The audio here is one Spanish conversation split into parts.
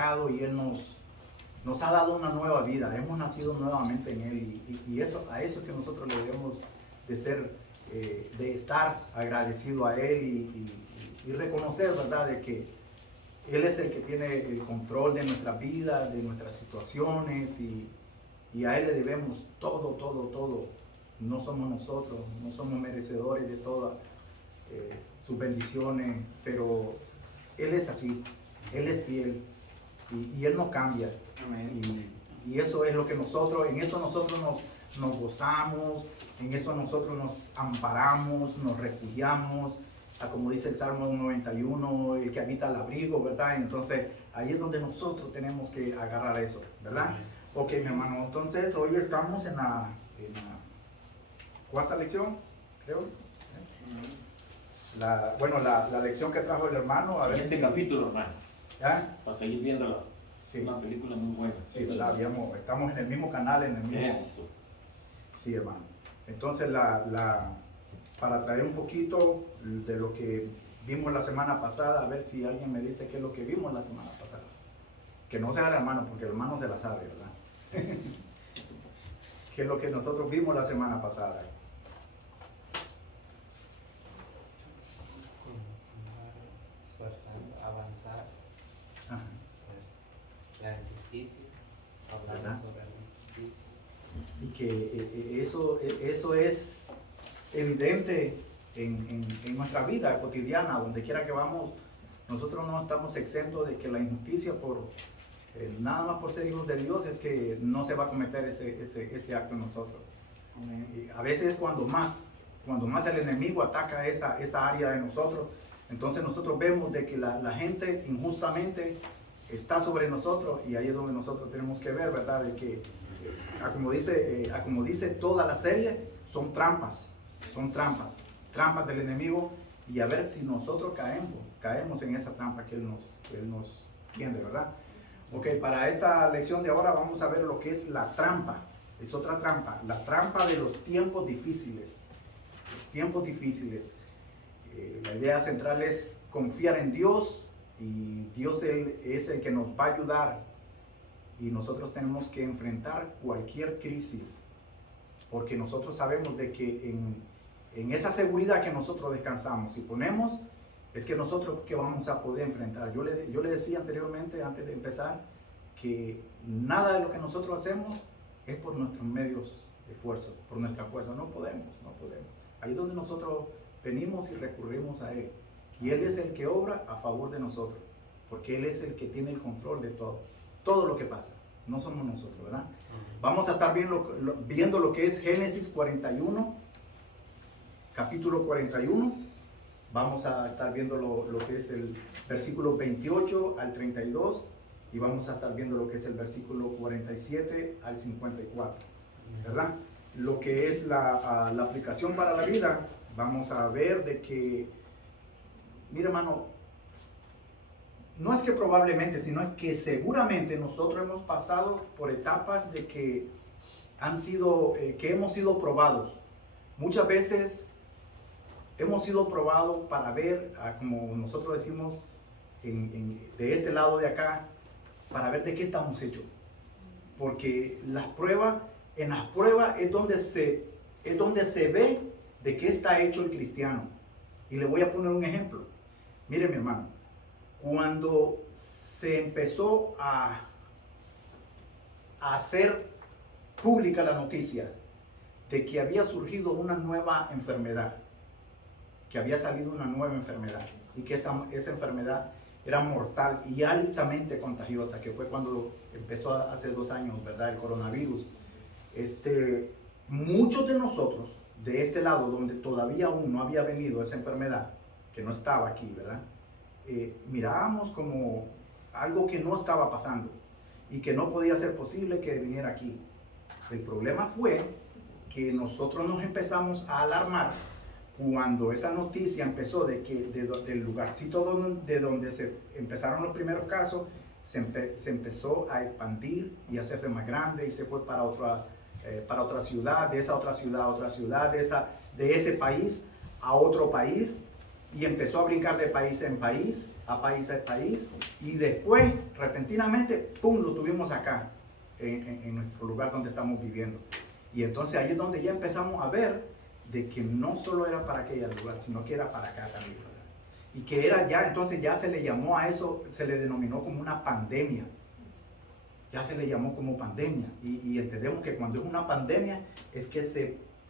Y Él nos ha dado una nueva vida, hemos nacido nuevamente en Él y eso, a eso es que nosotros le debemos de ser, de estar agradecido a Él y reconocer, ¿verdad?, de que Él es el que tiene el control de nuestra vida, de nuestras situaciones y a Él le debemos todo. No somos nosotros, no somos merecedores de todas sus bendiciones, pero Él es así, Él es fiel. Y Él no cambia. Y eso es lo que nosotros, en eso nosotros nos gozamos, en eso nosotros nos amparamos, nos refugiamos, como dice el Salmo 91, el que habita al abrigo, ¿verdad? Entonces ahí es donde nosotros tenemos que agarrar eso, ¿verdad? Ok, mi hermano, entonces hoy estamos en la cuarta lección, creo. La lección que trajo el hermano. A ver este si, capítulo, hermano. ¿ya? Para seguir viéndolo. Sí. Una película muy buena. Sí, ¿verdad? Estamos en el mismo canal, en el mismo... Eso. Sí, hermano. Entonces, para traer un poquito de lo que vimos la semana pasada, a ver si alguien me dice qué es lo que vimos la semana pasada. Que no sea el hermano, porque el hermano se la sabe, ¿verdad? ¿Qué es lo que nosotros vimos la semana pasada? Esforzando, avanzar, Ajá. pues, la injusticia, hablando ¿verdad? sobre la injusticia. Y que eso es evidente en nuestra vida cotidiana, donde quiera que vamos, nosotros no estamos exentos de que la injusticia, nada más por ser hijos de Dios, es que no se va a cometer ese acto en nosotros. Y a veces cuando más el enemigo ataca esa área de nosotros, entonces nosotros vemos de que la gente injustamente está sobre nosotros, y ahí es donde nosotros tenemos que ver, ¿verdad?, de que como dice toda la serie, son trampas del enemigo, y a ver si nosotros caemos en esa trampa que él nos tiende, ¿verdad? Ok, para esta lección de ahora vamos a ver lo que es la trampa. Es otra trampa, la trampa de los tiempos difíciles. Los tiempos difíciles. La idea central es confiar en Dios, y Dios es el que nos va a ayudar, y nosotros tenemos que enfrentar cualquier crisis, porque nosotros sabemos de que en esa seguridad que nosotros descansamos y ponemos, es que nosotros que vamos a poder enfrentar. Yo le decía anteriormente, antes de empezar, que nada de lo que nosotros hacemos es por nuestros medios de fuerza, por nuestra fuerza. No podemos. Ahí es donde nosotros venimos y recurrimos a Él. Y Él es el que obra a favor de nosotros, porque Él es el que tiene el control de todo lo que pasa. No somos nosotros, ¿verdad? Vamos a estar viendo lo que es Génesis 41, capítulo 41. Vamos a estar viendo lo que es el versículo 28 al 32, y vamos a estar viendo lo que es el versículo 47 al 54, ¿verdad? Lo que es la aplicación para la vida, vamos a ver de que, mira, hermano, no es que probablemente, sino es que seguramente nosotros hemos pasado por etapas de que hemos sido probados. Muchas veces hemos sido probados para ver, como nosotros decimos de este lado de acá, para ver de qué estamos hechos. Porque en las pruebas es donde se ve de qué está hecho el cristiano. Y le voy a poner un ejemplo. Mire, mi hermano, cuando se empezó a hacer pública la noticia de que había surgido una nueva enfermedad, que había salido una nueva enfermedad, y que esa enfermedad era mortal y altamente contagiosa, que fue cuando empezó hace 2 años, ¿verdad?, el coronavirus. Muchos de nosotros, de este lado, donde todavía aún no había venido esa enfermedad, que no estaba aquí, ¿verdad?, mirábamos como algo que no estaba pasando y que no podía ser posible que viniera aquí. El problema fue que nosotros nos empezamos a alarmar cuando esa noticia empezó de que del lugarcito de donde se empezaron los primeros casos, se empezó a expandir y a hacerse más grande, y se fue para otra ciudad, de esa otra ciudad a otra ciudad, de ese país a otro país, y empezó a brincar de país en país, a país, y después, repentinamente, ¡pum!, lo tuvimos acá, en nuestro lugar donde estamos viviendo. Y entonces ahí es donde ya empezamos a ver de que no solo era para aquel lugar, sino que era para acá también, ¿verdad? Y que era ya, entonces ya se le llamó a eso, se le denominó como una pandemia. Ya se le llamó como pandemia. Y entendemos que cuando es una pandemia, es que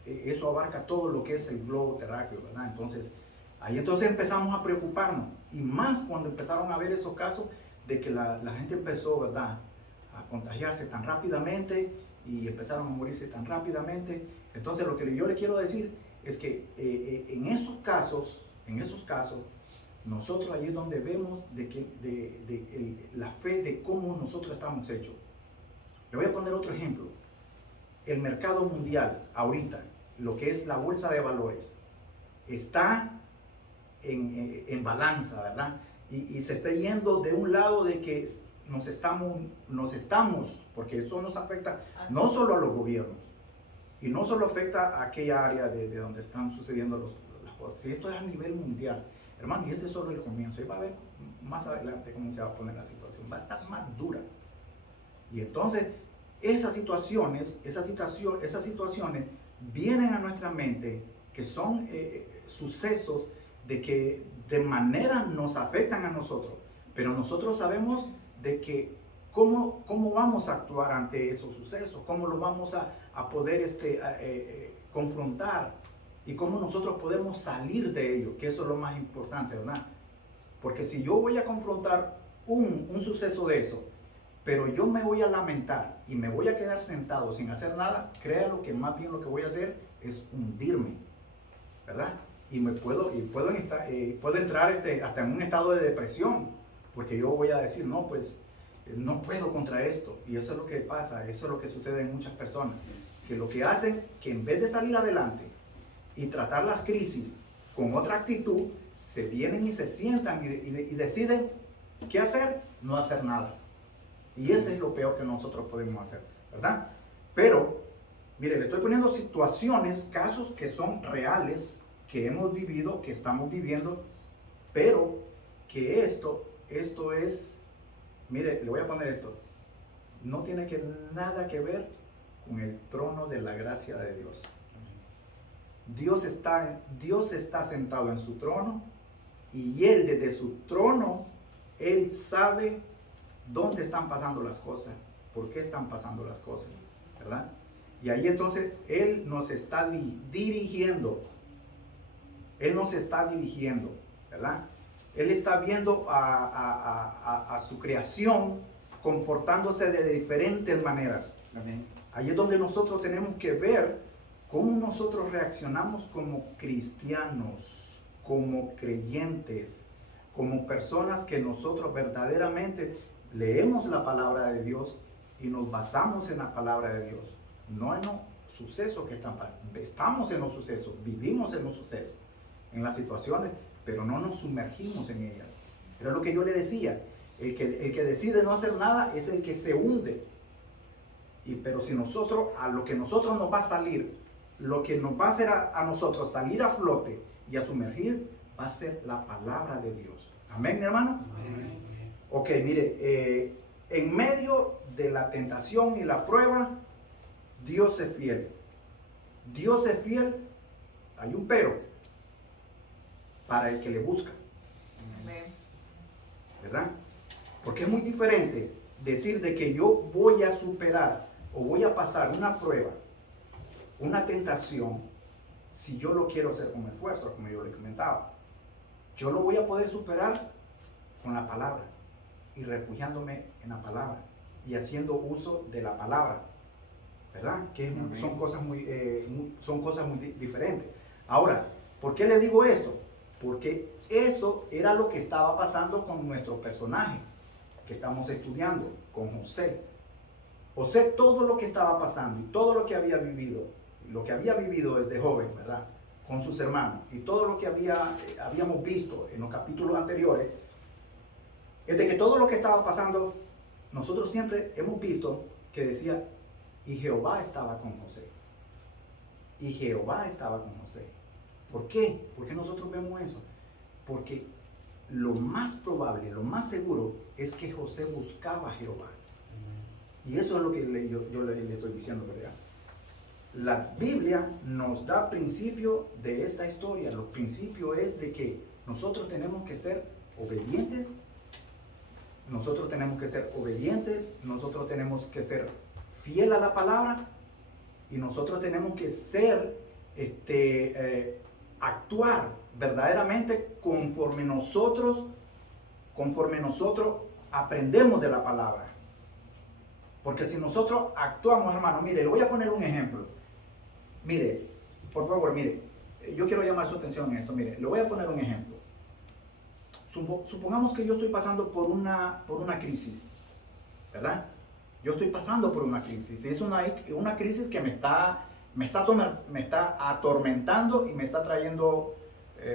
eso abarca todo lo que es el globo terráqueo, ¿verdad? Entonces, ahí entonces empezamos a preocuparnos. Y más cuando empezaron a ver esos casos de que la gente empezó, ¿verdad?, a contagiarse tan rápidamente y empezaron a morirse tan rápidamente. Entonces, lo que yo le quiero decir es que en esos casos, nosotros ahí es donde vemos la fe de cómo nosotros estamos hechos. Le voy a poner otro ejemplo. El mercado mundial, ahorita, lo que es la bolsa de valores, está en balanza, ¿verdad? Y se está yendo de un lado de que nos estamos, porque eso nos afecta no solo a los gobiernos, y no solo afecta a aquella área de donde están sucediendo las cosas. Si esto es a nivel mundial, hermano, y este es solo el comienzo, y va a ver más adelante cómo se va a poner la situación, va a estar más dura. Y entonces, esas situaciones vienen a nuestra mente, que son sucesos de que de manera nos afectan a nosotros, pero nosotros sabemos de que cómo vamos a actuar ante esos sucesos, cómo lo vamos a poder confrontar y cómo nosotros podemos salir de ello, que eso es lo más importante, ¿verdad? Porque si yo voy a confrontar un suceso de eso, pero yo me voy a lamentar y me voy a quedar sentado sin hacer nada, créalo que más bien lo que voy a hacer es hundirme, ¿verdad? Y puedo entrar hasta en un estado de depresión, porque yo voy a decir, no, pues no puedo contra esto. Y eso es lo que pasa, eso es lo que sucede en muchas personas, que lo que hacen, que en vez de salir adelante y tratar las crisis con otra actitud, se vienen y se sientan y deciden qué hacer, no hacer nada. Y eso es lo peor que nosotros podemos hacer, ¿verdad? Pero, mire, le estoy poniendo situaciones, casos que son reales, que hemos vivido, que estamos viviendo, pero que esto es, mire, le voy a poner esto, no tiene nada que ver con el trono de la gracia de Dios. Dios está sentado en su trono, y Él desde su trono, Él sabe dónde están pasando las cosas, por qué están pasando las cosas, ¿verdad? Y ahí entonces Él nos está dirigiendo. Él nos está dirigiendo, ¿verdad? Él está viendo a su creación comportándose de diferentes maneras. Amén. Ahí es donde nosotros tenemos que ver cómo nosotros reaccionamos como cristianos, como creyentes, como personas que nosotros verdaderamente leemos la palabra de Dios y nos basamos en la palabra de Dios, no en los sucesos que están pasando. Estamos en los sucesos, vivimos en los sucesos, en las situaciones, pero no nos sumergimos en ellas. Era lo que yo le decía, el que decide no hacer nada es el que se hunde. Pero si nosotros, a lo que nosotros nos va a salir, lo que nos va a hacer a nosotros salir a flote y a sumergir, va a ser la palabra de Dios. Amén, mi hermano. Amén. Ok, mire, en medio de la tentación y la prueba, Dios es fiel. Dios es fiel, hay un pero, para el que le busca. Amén. ¿Verdad? Porque es muy diferente decir de que yo voy a superar o voy a pasar una prueba, una tentación, si yo lo quiero hacer con esfuerzo, como yo le comentaba. Yo lo voy a poder superar con la palabra y refugiándome en la palabra y haciendo uso de la palabra, ¿verdad? Que son cosas muy diferentes. Ahora, ¿por qué le digo esto? Porque eso era lo que estaba pasando con nuestro personaje que estamos estudiando, con José. José, todo lo que estaba pasando y todo lo que había vivido desde joven, ¿verdad?, con sus hermanos, y todo lo que habíamos visto en los capítulos anteriores, es de que todo lo que estaba pasando, nosotros siempre hemos visto que decía, y Jehová estaba con José. Y Jehová estaba con José. ¿Por qué? ¿Por qué nosotros vemos eso? Porque lo más probable, lo más seguro es que José buscaba a Jehová. Y eso es lo que yo le estoy diciendo, ¿verdad? La Biblia nos da principio de esta historia. Los principios es de que nosotros tenemos que ser obedientes. Nosotros tenemos que ser obedientes. Nosotros tenemos que ser fiel a la palabra. Y nosotros tenemos que ser, actuar verdaderamente conforme nosotros aprendemos de la palabra. Porque si nosotros actuamos, hermano, mire, le voy a poner un ejemplo. Mire, por favor, mire, yo quiero llamar su atención en esto. Mire, le voy a poner un ejemplo. Supongamos que yo estoy pasando por una crisis, ¿verdad? Yo estoy pasando por una crisis. Y es una crisis que me está atormentando y me está trayendo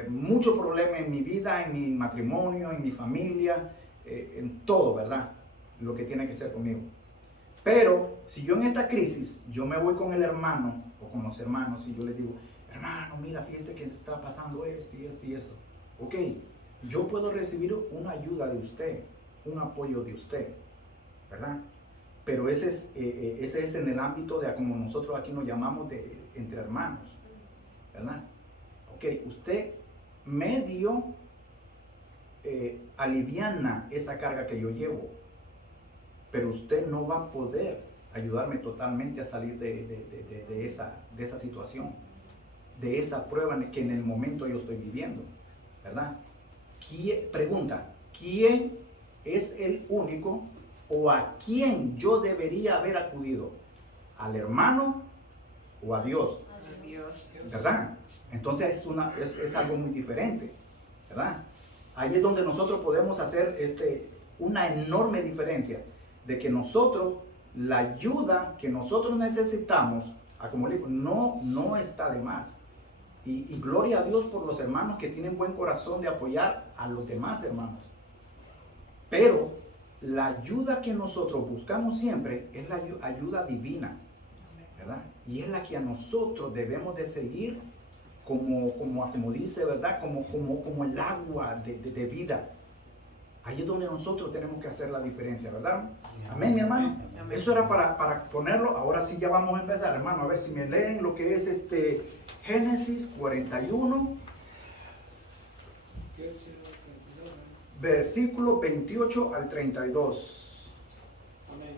mucho problema en mi vida, en mi matrimonio, en mi familia, en todo, ¿verdad? Lo que tiene que ser conmigo. Pero si yo en esta crisis, yo me voy con el hermano o con los hermanos y yo les digo, hermano, mira, fíjese que está pasando esto y esto y esto. Ok, yo puedo recibir una ayuda de usted, un apoyo de usted, ¿verdad? Pero ese es en el ámbito de como nosotros aquí nos llamamos entre hermanos, ¿verdad? Ok, usted medio aliviana esa carga que yo llevo, pero usted no va a poder ayudarme totalmente a salir de esa situación, de esa prueba que en el momento yo estoy viviendo, ¿verdad? Pregunta, ¿quién es el único o a quién yo debería haber acudido? ¿Al hermano o a Dios? A Dios. ¿Verdad? Entonces es algo muy diferente, ¿verdad? Ahí es donde nosotros podemos hacer una enorme diferencia de que nosotros, la ayuda que nosotros necesitamos, como le digo, no está de más. Y gloria a Dios por los hermanos que tienen buen corazón de apoyar a los demás hermanos. Pero la ayuda que nosotros buscamos siempre es la ayuda divina, ¿verdad? Y es la que a nosotros debemos de seguir como dice, ¿verdad? Como el agua de vida. Ahí es donde nosotros tenemos que hacer la diferencia, ¿verdad? Amén, mi hermano. Amén. Eso era para ponerlo. Ahora sí ya vamos a empezar, hermano. A ver si me leen lo que es Génesis 41, versículo 28 al 32. Amén.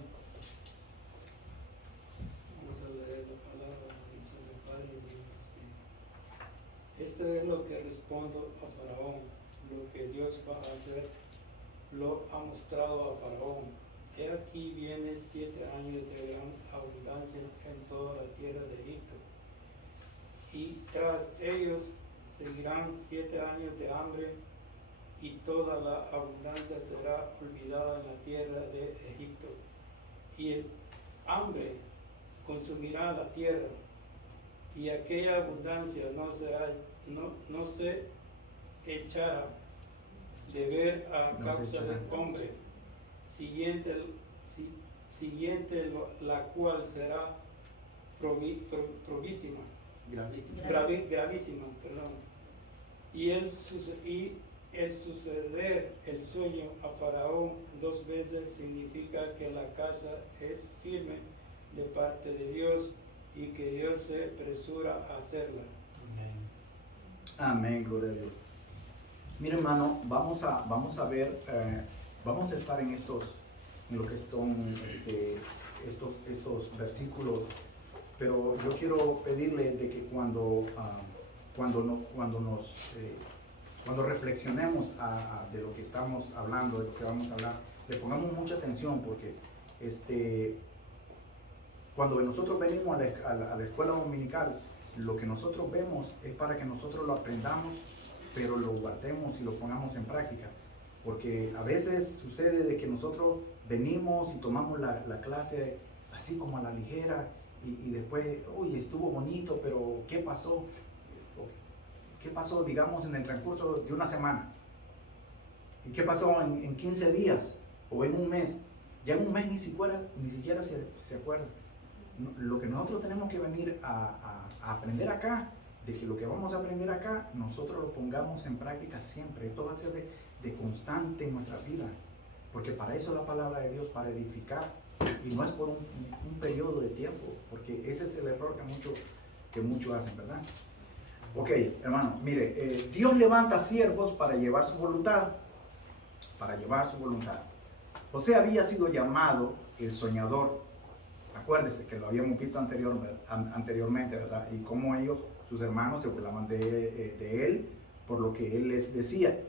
Vamos a leer la palabra del Padre y del Espíritu. Esto es lo que respondo a Faraón. Lo que Dios va a hacer lo ha mostrado a Faraón. He aquí vienen 7 años de gran abundancia en toda la tierra de Egipto. Y tras ellos seguirán 7 años de hambre, y toda la abundancia será olvidada en la tierra de Egipto. Y el hambre consumirá la tierra, y aquella abundancia no se echará de ver a causa del hombre, siguiente la cual será gravísima, perdón. Y el suceder el sueño a Faraón 2 veces significa que la casa es firme de parte de Dios y que Dios se apresura a hacerla. Amén, gloria a Dios. Mira, hermano, vamos a ver, vamos a estar en lo que son estos versículos, pero yo quiero pedirle de que cuando reflexionemos de lo que estamos hablando, de lo que vamos a hablar, le pongamos mucha atención, porque cuando nosotros venimos a la escuela dominical, lo que nosotros vemos es para que nosotros lo aprendamos, pero lo guardemos y lo pongamos en práctica. Porque a veces sucede de que nosotros venimos y tomamos la clase así como a la ligera y después, uy, estuvo bonito, pero ¿qué pasó? ¿Qué pasó, digamos, en el transcurso de una semana? ¿Y qué pasó en 15 días o en un mes? Ya en un mes ni siquiera se acuerda. Lo que nosotros tenemos que venir a aprender acá, de que lo que vamos a aprender acá, nosotros lo pongamos en práctica siempre. Esto va a ser de constante en nuestra vida. Porque para eso es la palabra de Dios, para edificar. Y no es por un periodo de tiempo, porque ese es el error que muchos hacen, ¿verdad? Ok, hermano, mire, Dios levanta siervos para llevar su voluntad. Para llevar su voluntad. José había sido llamado el soñador. Acuérdese que lo habíamos visto anteriormente, ¿verdad? Y cómo ellos, sus hermanos, se burlaban de él por lo que él les decía.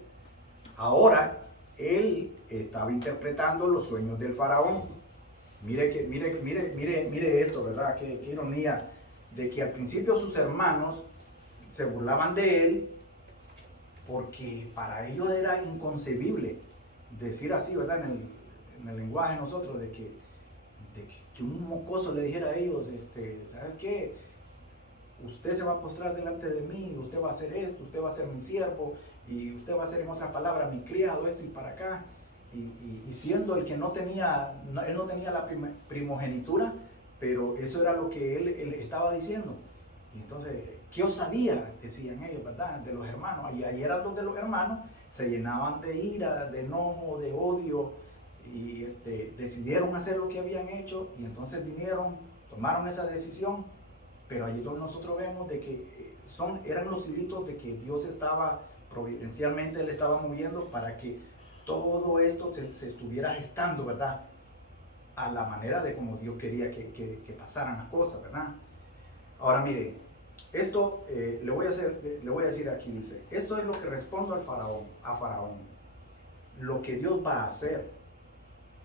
Ahora, él estaba interpretando los sueños del faraón. Mire esto, ¿verdad? Qué ironía de que al principio sus hermanos se burlaban de él porque para ellos era inconcebible decir así, ¿verdad? En el lenguaje de nosotros, de que un mocoso le dijera a ellos, ¿sabes qué? Usted se va a postrar delante de mí, usted va a hacer esto, usted va a ser mi siervo, y usted va a ser, en otras palabras, mi criado, esto y para acá. Y siendo el que él no tenía la primogenitura, pero eso era lo que él estaba diciendo. Y entonces, qué osadía, decían ellos, ¿verdad? De los hermanos. Y ahí era donde los hermanos se llenaban de ira, de enojo, de odio, y decidieron hacer lo que habían hecho, y entonces vinieron, tomaron esa decisión. Pero allí donde nosotros vemos de que eran los hilitos de que Dios estaba providencialmente, Él estaba moviendo para que todo esto se estuviera gestando, ¿verdad? A la manera de como Dios quería que pasaran las cosas, ¿verdad? Ahora mire, esto le voy a decir aquí, dice, esto es lo que respondo a Faraón. Lo que Dios va a hacer,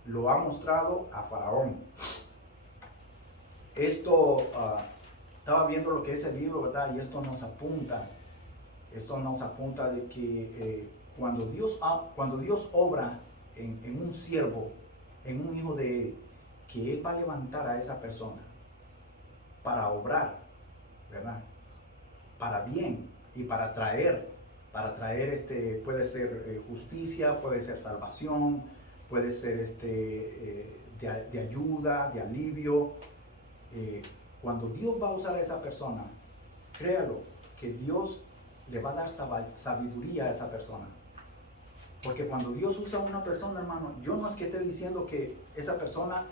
lo ha mostrado a Faraón. Estaba viendo lo que es el libro, ¿verdad? Y esto nos apunta de que cuando Dios obra en un siervo, en un hijo de Él, que Él va a levantar a esa persona para obrar, ¿verdad? Para bien y para traer puede ser justicia, puede ser salvación, puede ser de ayuda, de alivio. Cuando Dios va a usar a esa persona, créalo, que Dios le va a dar sabiduría a esa persona. Porque cuando Dios usa a una persona, hermano, yo no es que esté diciendo que esa persona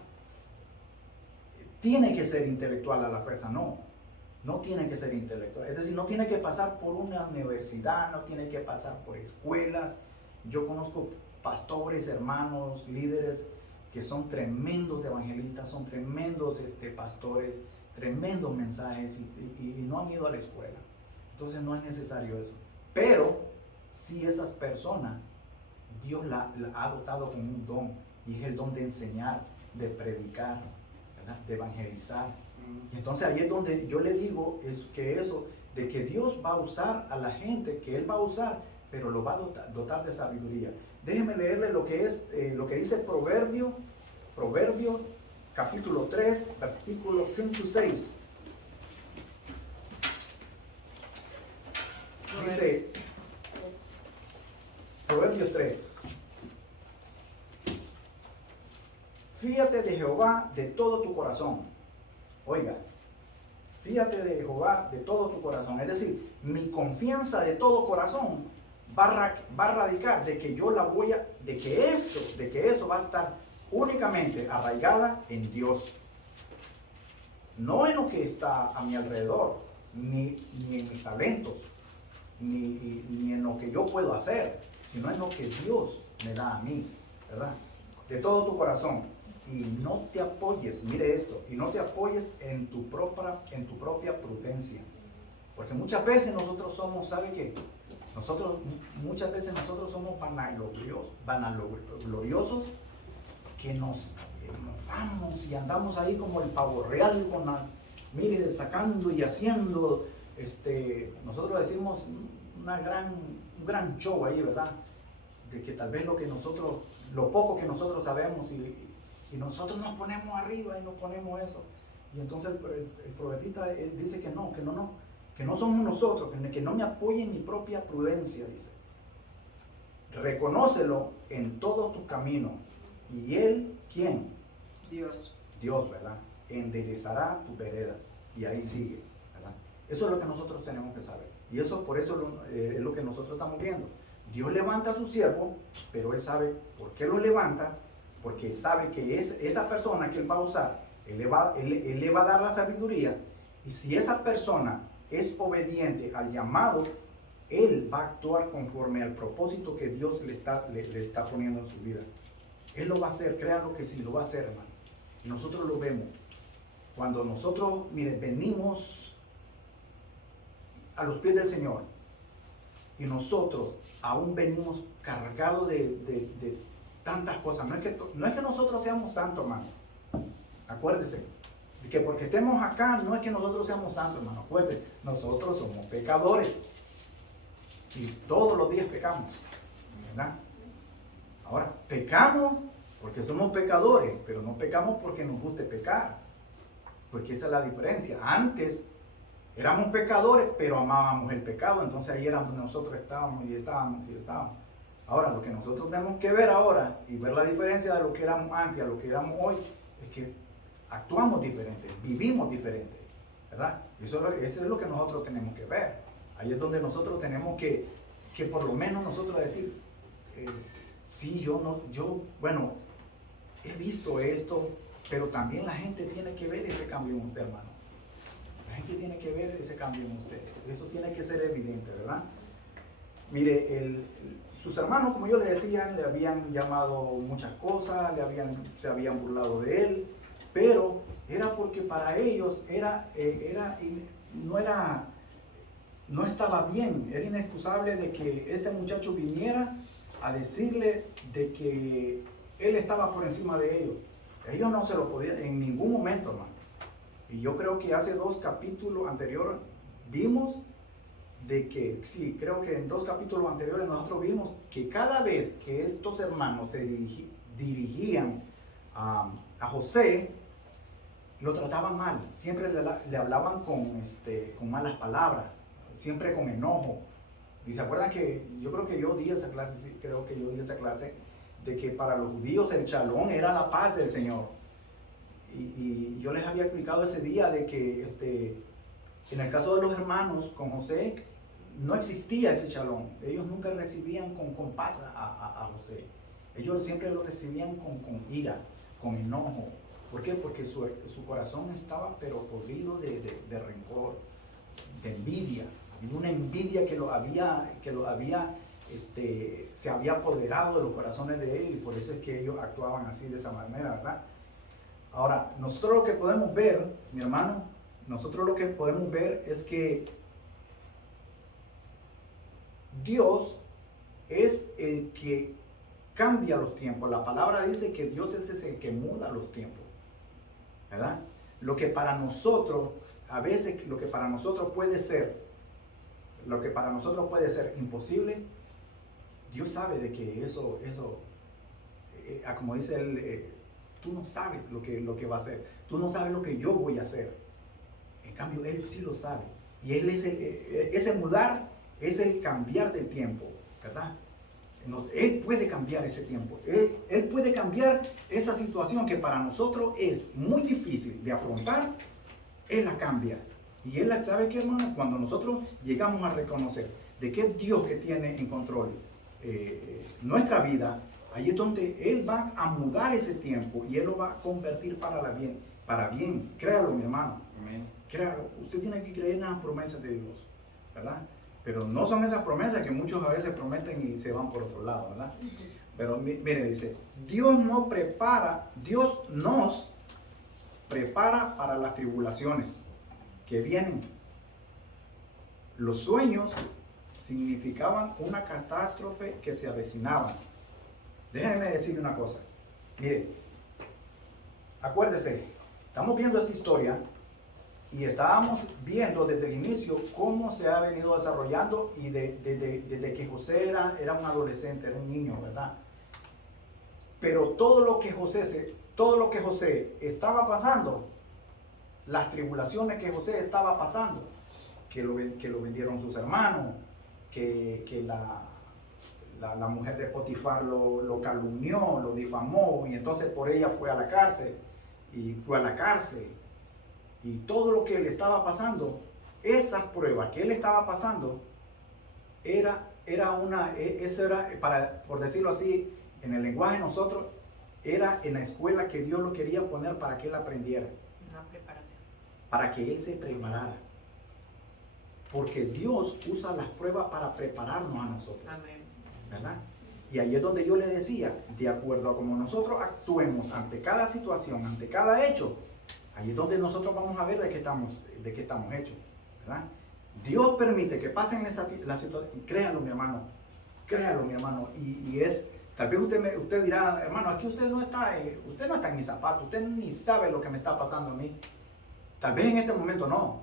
tiene que ser intelectual a la fuerza, no tiene que ser intelectual. Es decir, no tiene que pasar por una universidad, no tiene que pasar por escuelas. Yo conozco pastores, hermanos, líderes que son tremendos evangelistas, son tremendos pastores, tremendos mensajes y no han ido a la escuela. Entonces no es necesario eso. Pero si esas personas, Dios la ha dotado con un don, y es el don de enseñar, de predicar, ¿verdad? De evangelizar. Y entonces ahí es donde yo le digo de que Dios va a usar a la gente que Él va a usar, pero lo va a dotar de sabiduría. Déjenme leerle lo que dice Proverbio capítulo 3, versículos 5 y 6. Dice Proverbios 3. Fíjate de Jehová de todo tu corazón. Oiga, fíjate de Jehová de todo tu corazón. Es decir, mi confianza de todo corazón va a radicar de que de que eso va a estar únicamente arraigada en Dios. No en lo que está a mi alrededor, ni en mis talentos, ni en lo que yo puedo hacer, sino en lo que Dios me da a mí, ¿verdad? De todo tu corazón. Y no te apoyes, mire esto, y no te apoyes en tu propia prudencia. Porque muchas veces nosotros somos, ¿sabe qué? Muchas veces nosotros somos vanagloriosos, que nos vamos y andamos ahí como el pavo real, mire, sacando y haciendo, nosotros decimos un gran show ahí, ¿verdad? De que tal vez lo poco que nosotros sabemos y nosotros nos ponemos arriba y nos ponemos eso. Y entonces el profetista dice que no somos nosotros, que no me apoye en mi propia prudencia, dice. Reconócelo en todos tus caminos. ¿Y Él quién? Dios, ¿verdad? Enderezará tus veredas. Y ahí sigue, ¿verdad? Eso es lo que nosotros tenemos que saber. Y por eso es lo que nosotros estamos viendo. Dios levanta a su siervo, pero Él sabe por qué lo levanta, porque sabe que es esa persona que Él va a usar, Él le va a dar la sabiduría, y si esa persona es obediente al llamado, Él va a actuar conforme al propósito que Dios le está poniendo en su vida. Él lo va a hacer, créanlo que sí, lo va a hacer, hermano. Y nosotros lo vemos. Cuando nosotros, mire, venimos a los pies del Señor y nosotros aún venimos cargados de tantas cosas. No es que nosotros seamos santos, hermano. Acuérdese, que porque estemos acá no es que nosotros seamos santos, hermano. Acuérdese, nosotros somos pecadores y todos los días pecamos, ¿verdad? Ahora, pecamos porque somos pecadores, pero no pecamos porque nos guste pecar, porque esa es la diferencia. Antes éramos pecadores, pero amábamos el pecado, entonces ahí era donde nosotros estábamos. Ahora, lo que nosotros tenemos que ver ahora y ver la diferencia de lo que éramos antes a lo que éramos hoy, es que actuamos diferente, vivimos diferente, ¿verdad? Eso es lo que nosotros tenemos que ver. Ahí es donde nosotros tenemos que por lo menos nosotros decir, sí, bueno, he visto esto, pero también la gente tiene que ver ese cambio en usted, hermano. La gente tiene que ver ese cambio en usted. Eso tiene que ser evidente, ¿verdad? Mire, sus hermanos, como yo le decía, le habían llamado muchas cosas, se habían burlado de él, pero era porque para ellos no estaba bien, era inexcusable de que este muchacho viniera a decirle de que él estaba por encima de ellos. Ellos no se lo podían en ningún momento, hermano. Y yo creo que hace 2 capítulos anteriores vimos de que, sí, creo que en 2 capítulos anteriores nosotros vimos que cada vez que estos hermanos se dirigían a José, lo trataban mal, siempre le hablaban con malas palabras, siempre con enojo. Y se acuerdan que yo creo que yo di esa clase, de que para los judíos el shalom era la paz del Señor. Y yo les había explicado ese día de que en el caso de los hermanos con José no existía ese shalom. Ellos nunca recibían con paz a José. Ellos siempre lo recibían con ira, con enojo. ¿Por qué? Porque su corazón estaba pero podrido de rencor, de envidia. Había una envidia se había apoderado de los corazones de ellos, y por eso es que ellos actuaban así, de esa manera, ¿verdad? Ahora, nosotros lo que podemos ver, mi hermano, es que Dios es el que cambia los tiempos. La palabra dice que Dios es el que muda los tiempos, ¿verdad? Lo que para nosotros puede ser imposible, Dios sabe de que eso como dice él, tú no sabes lo que va a hacer, tú no sabes lo que yo voy a hacer. En cambio, Él sí lo sabe. Y Él ese mudar es el cambiar del tiempo, ¿verdad? Él puede cambiar ese tiempo. Él puede cambiar esa situación que para nosotros es muy difícil de afrontar. Él la cambia. Y Él sabe que, hermano, cuando nosotros llegamos a reconocer de que es Dios que tiene en control nuestra vida, ahí es donde Él va a mudar ese tiempo y Él lo va a convertir para bien. Créalo, mi hermano. Amén. Créalo. Usted tiene que creer en las promesas de Dios, ¿verdad? Pero no son esas promesas que muchos a veces prometen y se van por otro lado, ¿verdad? Pero mire, dice, Dios nos prepara para las tribulaciones que vienen. Los sueños significaban una catástrofe que se avecinaba. Déjenme decirle una cosa. Mire, acuérdese, estamos viendo esta historia y estábamos viendo desde el inicio cómo se ha venido desarrollando y desde que José era un adolescente, era un niño, ¿verdad? Pero todo lo que José estaba pasando, las tribulaciones que José estaba pasando, que lo vendieron sus hermanos, que la mujer de Potifar lo calumnió, lo difamó, y entonces por ella fue a la cárcel, y todo lo que le estaba pasando, esas pruebas que él estaba pasando, era eso era, por decirlo así, en el lenguaje de nosotros, era en la escuela que Dios lo quería poner para que él aprendiera, Una preparación. para que él se preparara. Porque Dios usa las pruebas para prepararnos a nosotros, Amén. ¿verdad? Y ahí es donde yo le decía, de acuerdo a cómo nosotros actuemos ante cada situación, ante cada hecho, ahí es donde nosotros vamos a ver de qué estamos hechos, ¿verdad? Dios permite que pasen la situación, créanlo mi hermano, y es, tal vez usted dirá, hermano, aquí usted no está en mis zapatos, usted ni sabe lo que me está pasando a mí, tal vez en este momento no,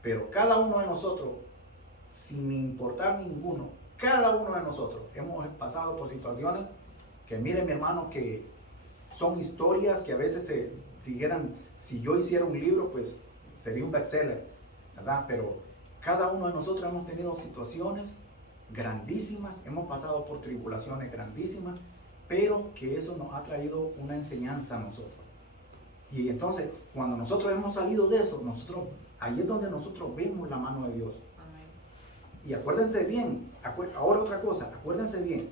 pero cada uno de nosotros, sin importar ninguno, cada uno de nosotros hemos pasado por situaciones que, miren mi hermano, que son historias que a veces se dijeran, si yo hiciera un libro, pues sería un bestseller, ¿verdad? Pero cada uno de nosotros hemos tenido situaciones grandísimas, hemos pasado por tribulaciones grandísimas, pero que eso nos ha traído una enseñanza a nosotros. Y entonces, cuando nosotros hemos salido de eso, ahí es donde nosotros vemos la mano de Dios. Amén. Y acuérdense bien, ahora otra cosa, acuérdense bien.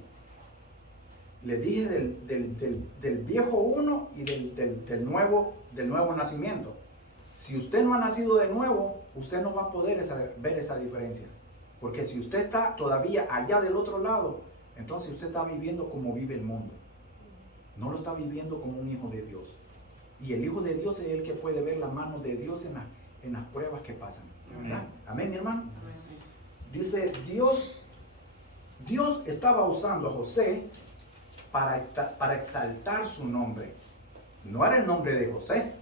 Les dije del viejo uno y del nuevo nacimiento. Si usted no ha nacido de nuevo, usted no va a poder ver esa diferencia. Porque si usted está todavía allá del otro lado, entonces usted está viviendo como vive el mundo. No lo está viviendo como un hijo de Dios. Y el hijo de Dios es el que puede ver la mano de Dios en las pruebas que pasan. ¿Verdad? Amén, mi hermano. Amén. Dice, Dios estaba usando a José para exaltar su nombre. No era el nombre de José.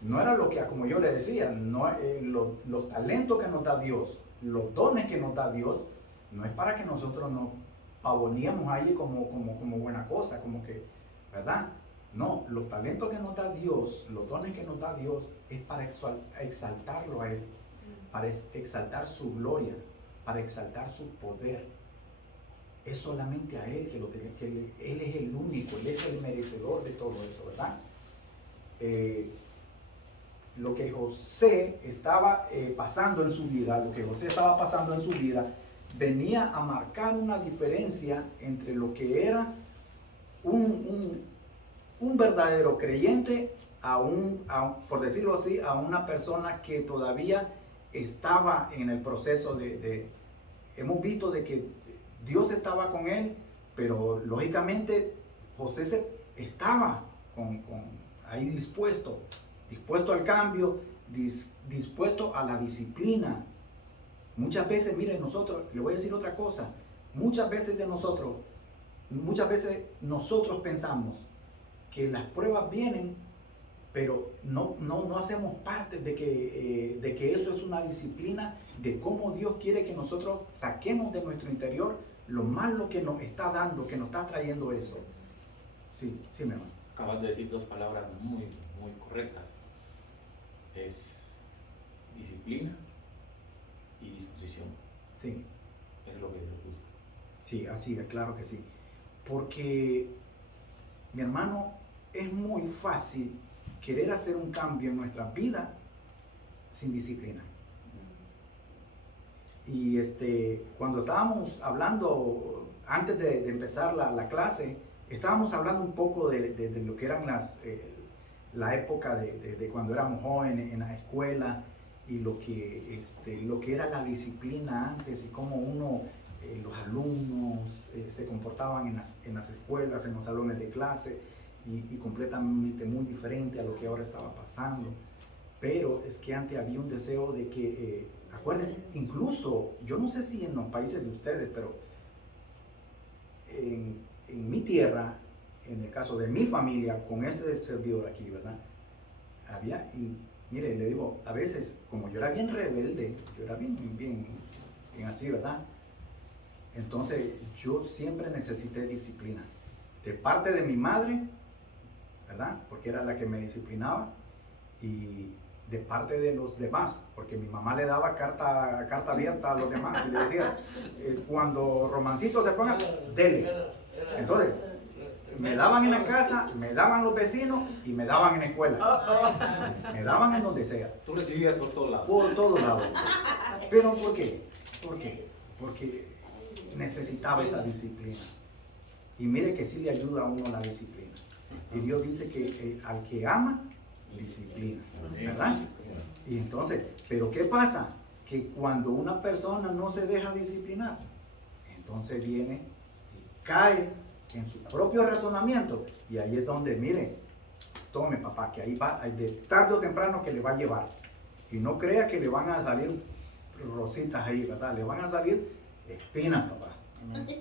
No era lo que, como yo le decía, los talentos que nos da Dios, los dones que nos da Dios, no es para que nosotros nos pavoneemos ahí como buena cosa, como que, ¿verdad? No, los talentos que nos da Dios, los dones que nos da Dios, es para exaltarlo a Él, para exaltar su gloria, para exaltar su poder. Es solamente a Él que Él es el único, Él es el merecedor de todo eso, ¿verdad? Lo que José estaba pasando en su vida, venía a marcar una diferencia entre lo que era un verdadero creyente por decirlo así, a una persona que todavía estaba en el proceso hemos visto de que Dios estaba con él, pero lógicamente José estaba ahí dispuesto al cambio, dispuesto a la disciplina. Muchas veces, miren, nosotros, le voy a decir otra cosa, muchas veces nosotros pensamos que las pruebas vienen, pero no hacemos parte de que eso es una disciplina de cómo Dios quiere que nosotros saquemos de nuestro interior lo malo que nos está dando, que nos está trayendo eso. Sí, mi hermano. Acabas de decir dos palabras muy, muy correctas. Es disciplina y disposición. Sí. Eso es lo que Dios busca. Sí, así es, claro que sí. Porque, mi hermano, es muy fácil querer hacer un cambio en nuestra vida sin disciplina. Y cuando estábamos hablando, antes de empezar la clase, estábamos hablando un poco de lo que eran la época de cuando éramos jóvenes en la escuela y lo que era la disciplina antes y cómo los alumnos se comportaban en las escuelas, en los salones de clase y completamente muy diferente a lo que ahora estaba pasando. Pero es que antes había un deseo de que, acuérdense, incluso, yo no sé si en los países de ustedes, pero en mi tierra, en el caso de mi familia, con este servidor aquí, ¿verdad? Mire, le digo, a veces, como yo era bien rebelde, yo era bien así, ¿verdad? Entonces, yo siempre necesité disciplina. De parte de mi madre, ¿verdad? Porque era la que me disciplinaba, y de parte de los demás, porque mi mamá le daba carta abierta a los demás y le decía, cuando Romancito se ponga, dele. Entonces, me daban en la casa, me daban los vecinos y me daban en la escuela. Me daban en donde sea. Tú recibías por todos lados. Por todos lados. ¿Pero por qué? ¿Por qué? Porque necesitaba esa disciplina. Y mire que sí le ayuda a uno la disciplina. Y Dios dice que al que ama, disciplina, ¿verdad? Y entonces, pero ¿qué pasa? Que cuando una persona no se deja disciplinar, entonces viene y cae en su propio razonamiento. Y ahí es donde, mire, tome papá, que ahí va, de tarde o temprano que le va a llevar. Y no crea que le van a salir rositas ahí, ¿verdad? Le van a salir espinas, papá.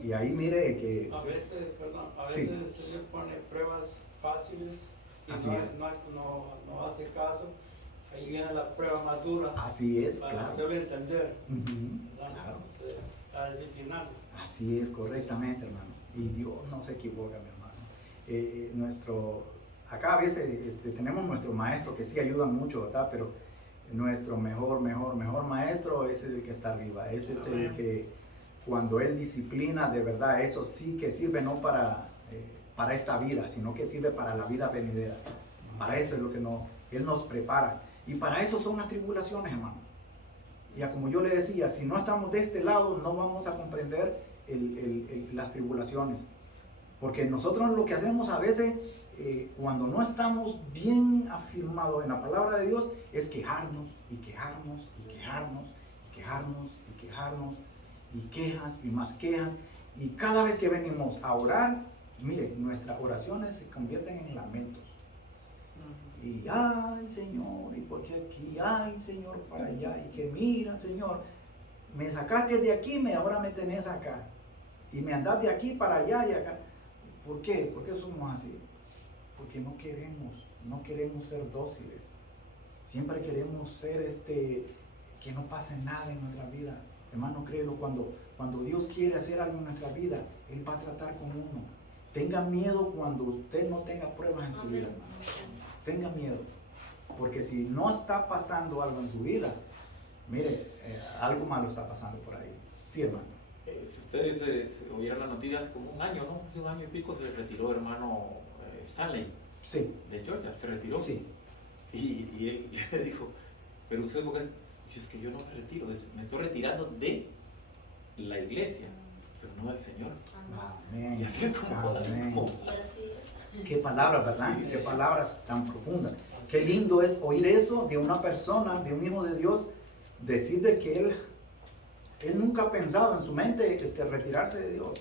Y ahí mire que... A veces, perdón, a Sí. veces se le pone pruebas fáciles y Así no, es. no hace caso. Ahí viene la prueba más dura Así es, para claro. hacerle entender, Ujú, ¿verdad? claro. Entonces, a disciplinarlo. Así es, correctamente, hermano. Y Dios no se equivoca, mi hermano. Acá a veces tenemos nuestro maestro que sí ayuda mucho, ¿verdad? Pero nuestro mejor maestro es el que está arriba. Ese es el que, cuando Él disciplina, de verdad, eso sí que sirve no para esta vida, sino que sirve para la vida venidera. Para eso es lo que Él nos prepara. Y para eso son las tribulaciones, hermano. Ya como yo le decía, si no estamos de este lado, no vamos a comprender las tribulaciones. Porque nosotros lo que hacemos a veces, cuando no estamos bien afirmados en la palabra de Dios, es quejarnos y quejarnos y quejarnos y quejarnos y quejarnos y quejas y más quejas. Y cada vez que venimos a orar, mire, nuestras oraciones se convierten en lamentos. Y ay Señor, y porque aquí, ay Señor, para allá, y que mira Señor, me sacaste de aquí, ahora me tenés acá, y me andás de aquí para allá y acá. ¿Por qué? ¿Por qué somos así? Porque no queremos ser dóciles, siempre queremos ser que no pase nada en nuestra vida. Hermano, créelo, cuando Dios quiere hacer algo en nuestra vida, Él va a tratar con uno. Tenga miedo cuando usted no tenga pruebas en su vida, hermano. Tenga miedo, porque si no está pasando algo en su vida, mire, algo malo está pasando por ahí. Sí, hermano. Si ustedes se oyeron las noticias, como un año, ¿no? Hace un año y pico se retiró hermano Stanley Sí. de Georgia, se retiró. Sí. Y él le dijo, pero usted, ¿por qué? Si es que yo no me retiro, me estoy retirando de la iglesia, pero no del Señor. Amén. Y así es como, Amén. Y así es. Qué palabras, ¿verdad? Sí. Qué palabras tan profundas. Qué lindo es oír eso de una persona, de un hijo de Dios, decir de que él nunca ha pensado en su mente retirarse de Dios.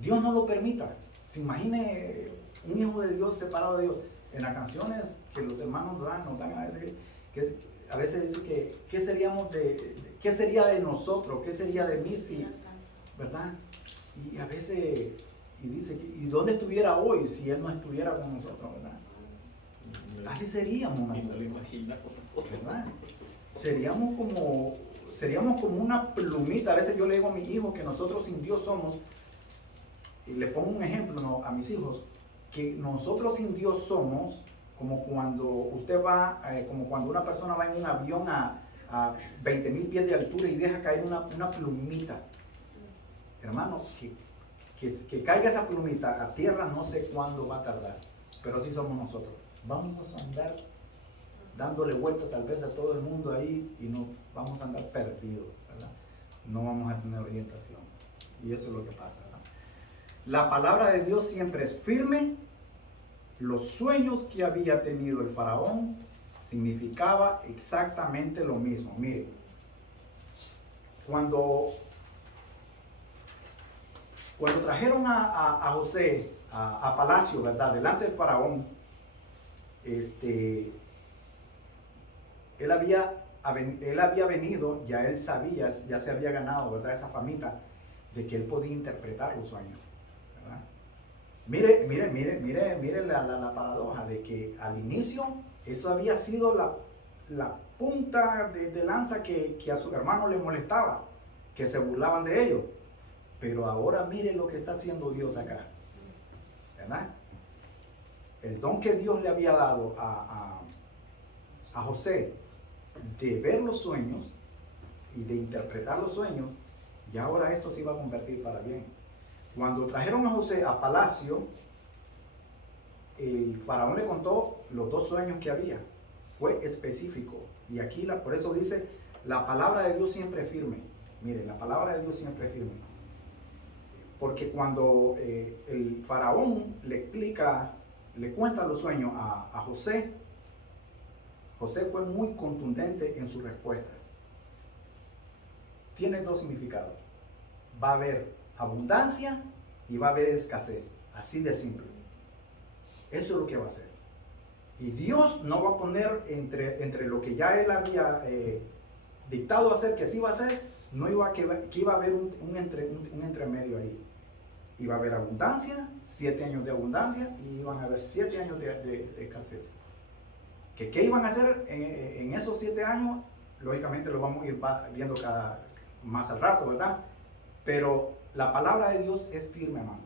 Dios no lo permita. Se imagine un hijo de Dios separado de Dios. En las canciones que los hermanos nos dan a veces dice que ¿qué sería de nosotros? ¿Qué sería de mí si, verdad? Y a veces y dice, ¿y dónde estuviera hoy si Él no estuviera con nosotros, verdad? Así seríamos Y no nosotros, lo imagina. ¿verdad? Seríamos como una plumita. A veces yo le digo a mi hijo que nosotros sin Dios somos, y le pongo un ejemplo, ¿no?, a mis hijos, que nosotros sin Dios somos como cuando usted va, como cuando una persona va en un avión a 20.000 pies de altura y deja caer una plumita. Hermano, que caiga esa plumita a tierra no sé cuándo va a tardar, pero así somos nosotros. Vamos a andar dándole vuelta tal vez a todo el mundo ahí y no vamos a andar perdidos, ¿verdad? No vamos a tener orientación. Y eso es lo que pasa, ¿verdad? La palabra de Dios siempre es firme. Los sueños que había tenido el faraón significaba exactamente lo mismo. Mire, cuando trajeron a José a palacio, ¿verdad?, delante del faraón, él había venido, ya él sabía, ya se había ganado, ¿verdad?, esa famita de que él podía interpretar los sueños, ¿verdad? Mire la paradoja de que al inicio eso había sido la punta de lanza que a su hermano le molestaba, que se burlaban de ellos. Pero ahora mire lo que está haciendo Dios acá, ¿verdad? El don que Dios le había dado a José de ver los sueños y de interpretar los sueños, y ahora esto se iba a convertir para bien. Cuando trajeron a José a palacio, el faraón le contó los 2 sueños que había. Fue específico. Y aquí por eso dice, la palabra de Dios siempre es firme. Mire, la palabra de Dios siempre es firme. Porque cuando el faraón le cuenta los sueños a José, José fue muy contundente en su respuesta. Tiene dos significados. Va a haber abundancia y va a haber escasez. Así de simple. Eso es lo que va a hacer. Y Dios no va a poner entre lo que ya él había dictado hacer, que sí va a hacer, no iba que iba a haber un entremedio ahí. Iba a haber abundancia, 7 años de abundancia, y iban a haber 7 años de escasez. ¿Qué iban a hacer en esos 7 años? Lógicamente lo vamos a ir viendo más al rato, ¿verdad? Pero la palabra de Dios es firme, hermano.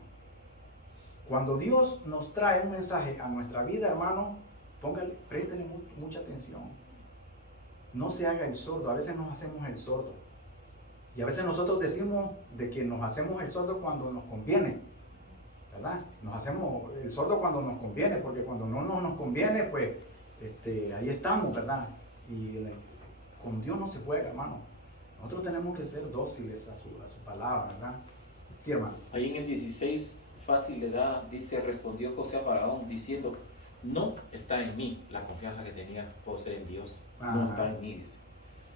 Cuando Dios nos trae un mensaje a nuestra vida, hermano, préstele mucha atención. No se haga el sordo. A veces nos hacemos el sordo. Y a veces nosotros decimos de que nos hacemos el sordo cuando nos conviene, ¿verdad? Nos hacemos el sordo cuando nos conviene, porque cuando no nos conviene, pues ahí estamos, ¿verdad? Y con Dios no se juega, hermano. Nosotros tenemos que ser dóciles a su palabra, ¿verdad? Sí, hermano. Ahí en el 16 fácil le da, dice, respondió José a Faraón diciendo, no está en mí la confianza que tenía José en Dios. No está en mí, dice.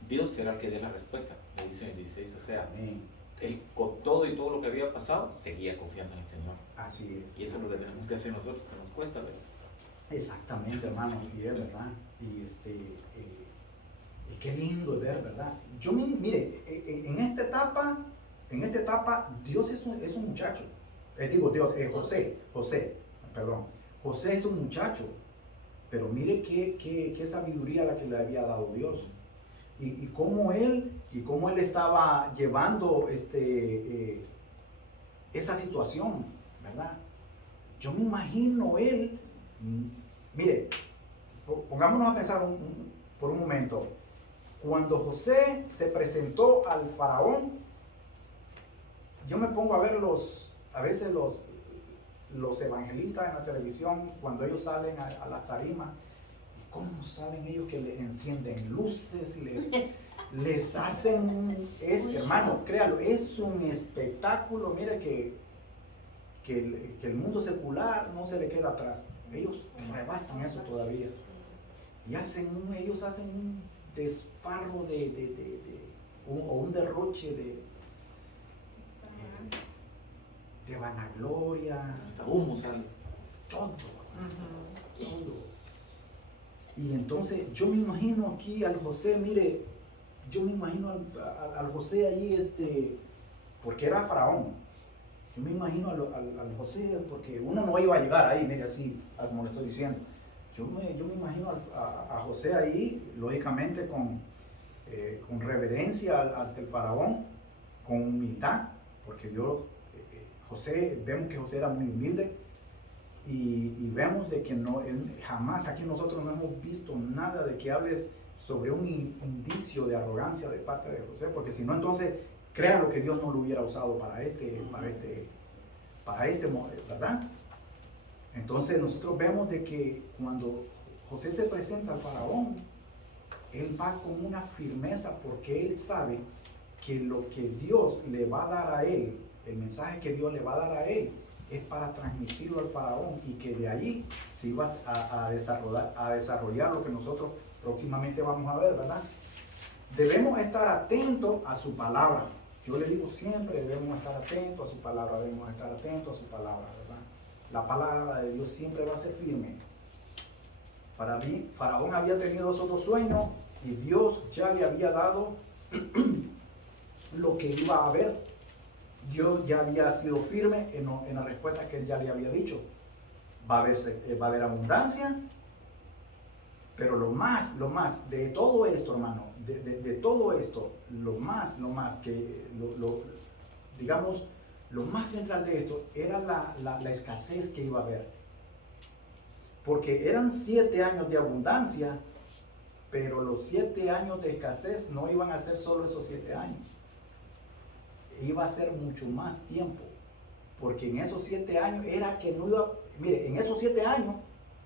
Dios será el que dé la respuesta, le dice en el 16. O sea, él con todo y todo lo que había pasado, seguía confiando en el Señor. Así es. Y eso es lo que tenemos que hacer nosotros, que nos cuesta, ¿verdad? Exactamente, hermano, así es, ¿verdad? Y qué lindo es ver, ¿verdad? Mire, en esta etapa, Dios es un muchacho. José es un muchacho, pero mire qué sabiduría la que le había dado Dios. Y cómo él estaba llevando esa situación, ¿verdad? Yo me imagino él, mire, pongámonos a pensar por un momento. Cuando José se presentó al faraón, yo me pongo a ver a veces los evangelistas en la televisión, cuando ellos salen a la tarima, y cómo salen ellos que les encienden luces, les hacen, hermano, créalo, es un espectáculo. Mire que el mundo secular no se le queda atrás. Ellos rebasan eso todavía. Y ellos hacen un desparro o un derroche de vanagloria. Hasta humo sale. Todo. Y entonces yo me imagino aquí al José, mire, yo me imagino al José allí, porque era faraón. Yo me imagino al José, porque uno no iba a llegar ahí, mire, así, como le estoy diciendo. Yo me imagino a José ahí, lógicamente con reverencia ante el faraón, con humildad, porque vemos que José era muy humilde, y vemos de que jamás aquí nosotros no hemos visto nada de que hables sobre un indicio de arrogancia de parte de José, porque si no, entonces créalo que Dios no lo hubiera usado para este modelo, ¿verdad? Entonces nosotros vemos de que cuando José se presenta al faraón, él va con una firmeza, porque él sabe que lo que Dios le va a dar a él, el mensaje que Dios le va a dar a él, es para transmitirlo al faraón, y que de allí se iba a desarrollar lo que nosotros próximamente vamos a ver, ¿verdad? Debemos estar atentos a su palabra. Yo le digo siempre, debemos estar atentos a su palabra, ¿verdad? La palabra de Dios siempre va a ser firme. Para mí, Faraón había tenido otros sueños, y Dios ya le había dado lo que iba a haber. Dios ya había sido firme en la respuesta que él ya le había dicho. Va a haber abundancia, pero lo más de todo esto, hermano, de todo esto, lo más digamos, lo más central de esto era la escasez que iba a haber. Porque eran 7 años de abundancia, pero los 7 años de escasez no iban a ser solo esos 7 años. Iba a ser mucho más tiempo, porque en esos 7 años en esos 7 años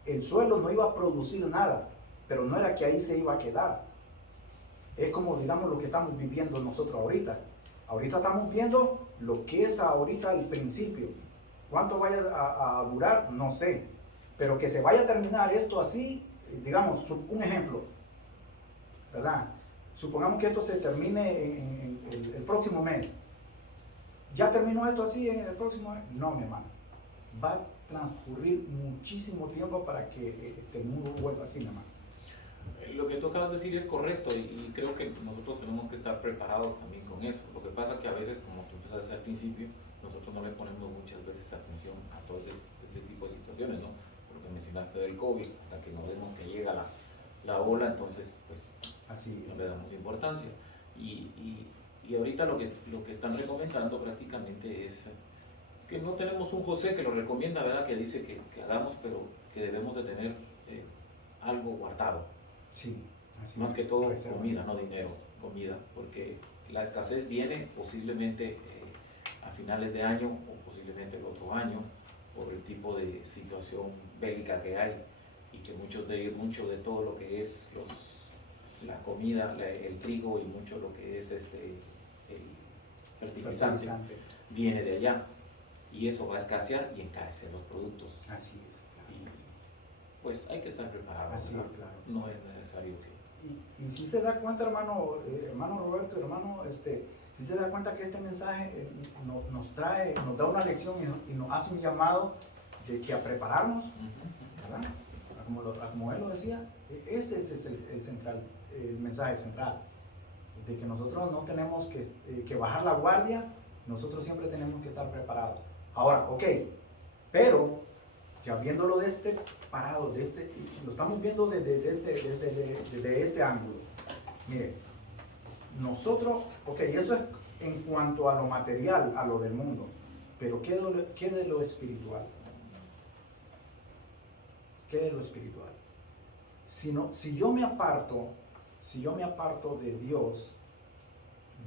el suelo no iba a producir nada, pero no era que ahí se iba a quedar. Es como, digamos, lo que estamos viviendo nosotros ahorita. Ahorita estamos viendo lo que es ahorita el principio. ¿Cuánto vaya a durar? No sé. Pero que se vaya a terminar esto así, digamos, un ejemplo, ¿verdad? Supongamos que esto se termine en el próximo mes. ¿Ya terminó esto así en el próximo mes? No, mi hermano. Va a transcurrir muchísimo tiempo para que este mundo vuelva así, mi hermano. Lo que tú acabas de decir es correcto y creo que nosotros tenemos que estar preparados también con eso. Lo que pasa que a veces, como tú empezaste al principio, nosotros no le ponemos muchas veces atención a todo ese tipo de situaciones, ¿no? Por lo que mencionaste del COVID, hasta que nos vemos que llega la ola, entonces pues Así no es. le damos importancia. Y ahorita lo que están recomendando prácticamente es que no tenemos un José que lo recomienda, ¿verdad? Que dice que hagamos, pero que debemos de tener algo guardado. Sí, así Más es. que todo Reservas. comida, no dinero, comida, porque la escasez viene posiblemente a finales de año o posiblemente el otro año por el tipo de situación bélica que hay y que mucho de todo lo que es la comida, el trigo y mucho lo que es el fertilizante viene de allá y eso va a escasear y encarecer los productos. Así es. Y, pues hay que estar preparados. Así ¿no? es, claro. No es necesario que... Y si se da cuenta, hermano Roberto, hermano, si se da cuenta que este mensaje nos da una lección y nos hace un llamado de que a prepararnos, ¿verdad? Como él lo decía, ese es el mensaje central, de que nosotros no tenemos que bajar la guardia, nosotros siempre tenemos que estar preparados. Ahora, ok, pero ya viéndolo de este parado, lo estamos viendo desde este ángulo. Mire, nosotros, ok, eso es en cuanto a lo material, a lo del mundo, pero ¿qué de lo espiritual? ¿Qué de lo espiritual? Si yo me aparto de Dios,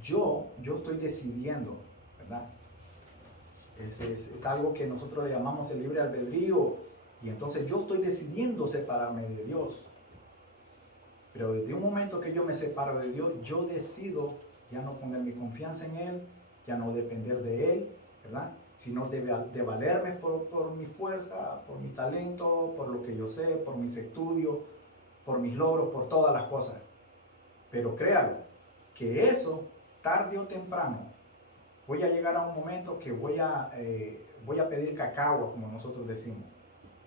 yo estoy decidiendo, ¿verdad? Es algo que nosotros le llamamos el libre albedrío, y entonces yo estoy decidiendo separarme de Dios. Pero desde un momento que yo me separo de Dios, yo decido ya no poner mi confianza en Él, ya no depender de Él, ¿verdad? Sino de valerme por mi fuerza, por mi talento, por lo que yo sé, por mis estudios, por mis logros, por todas las cosas. Pero créalo, que eso, tarde o temprano, voy a llegar a un momento que voy a pedir cacao, como nosotros decimos.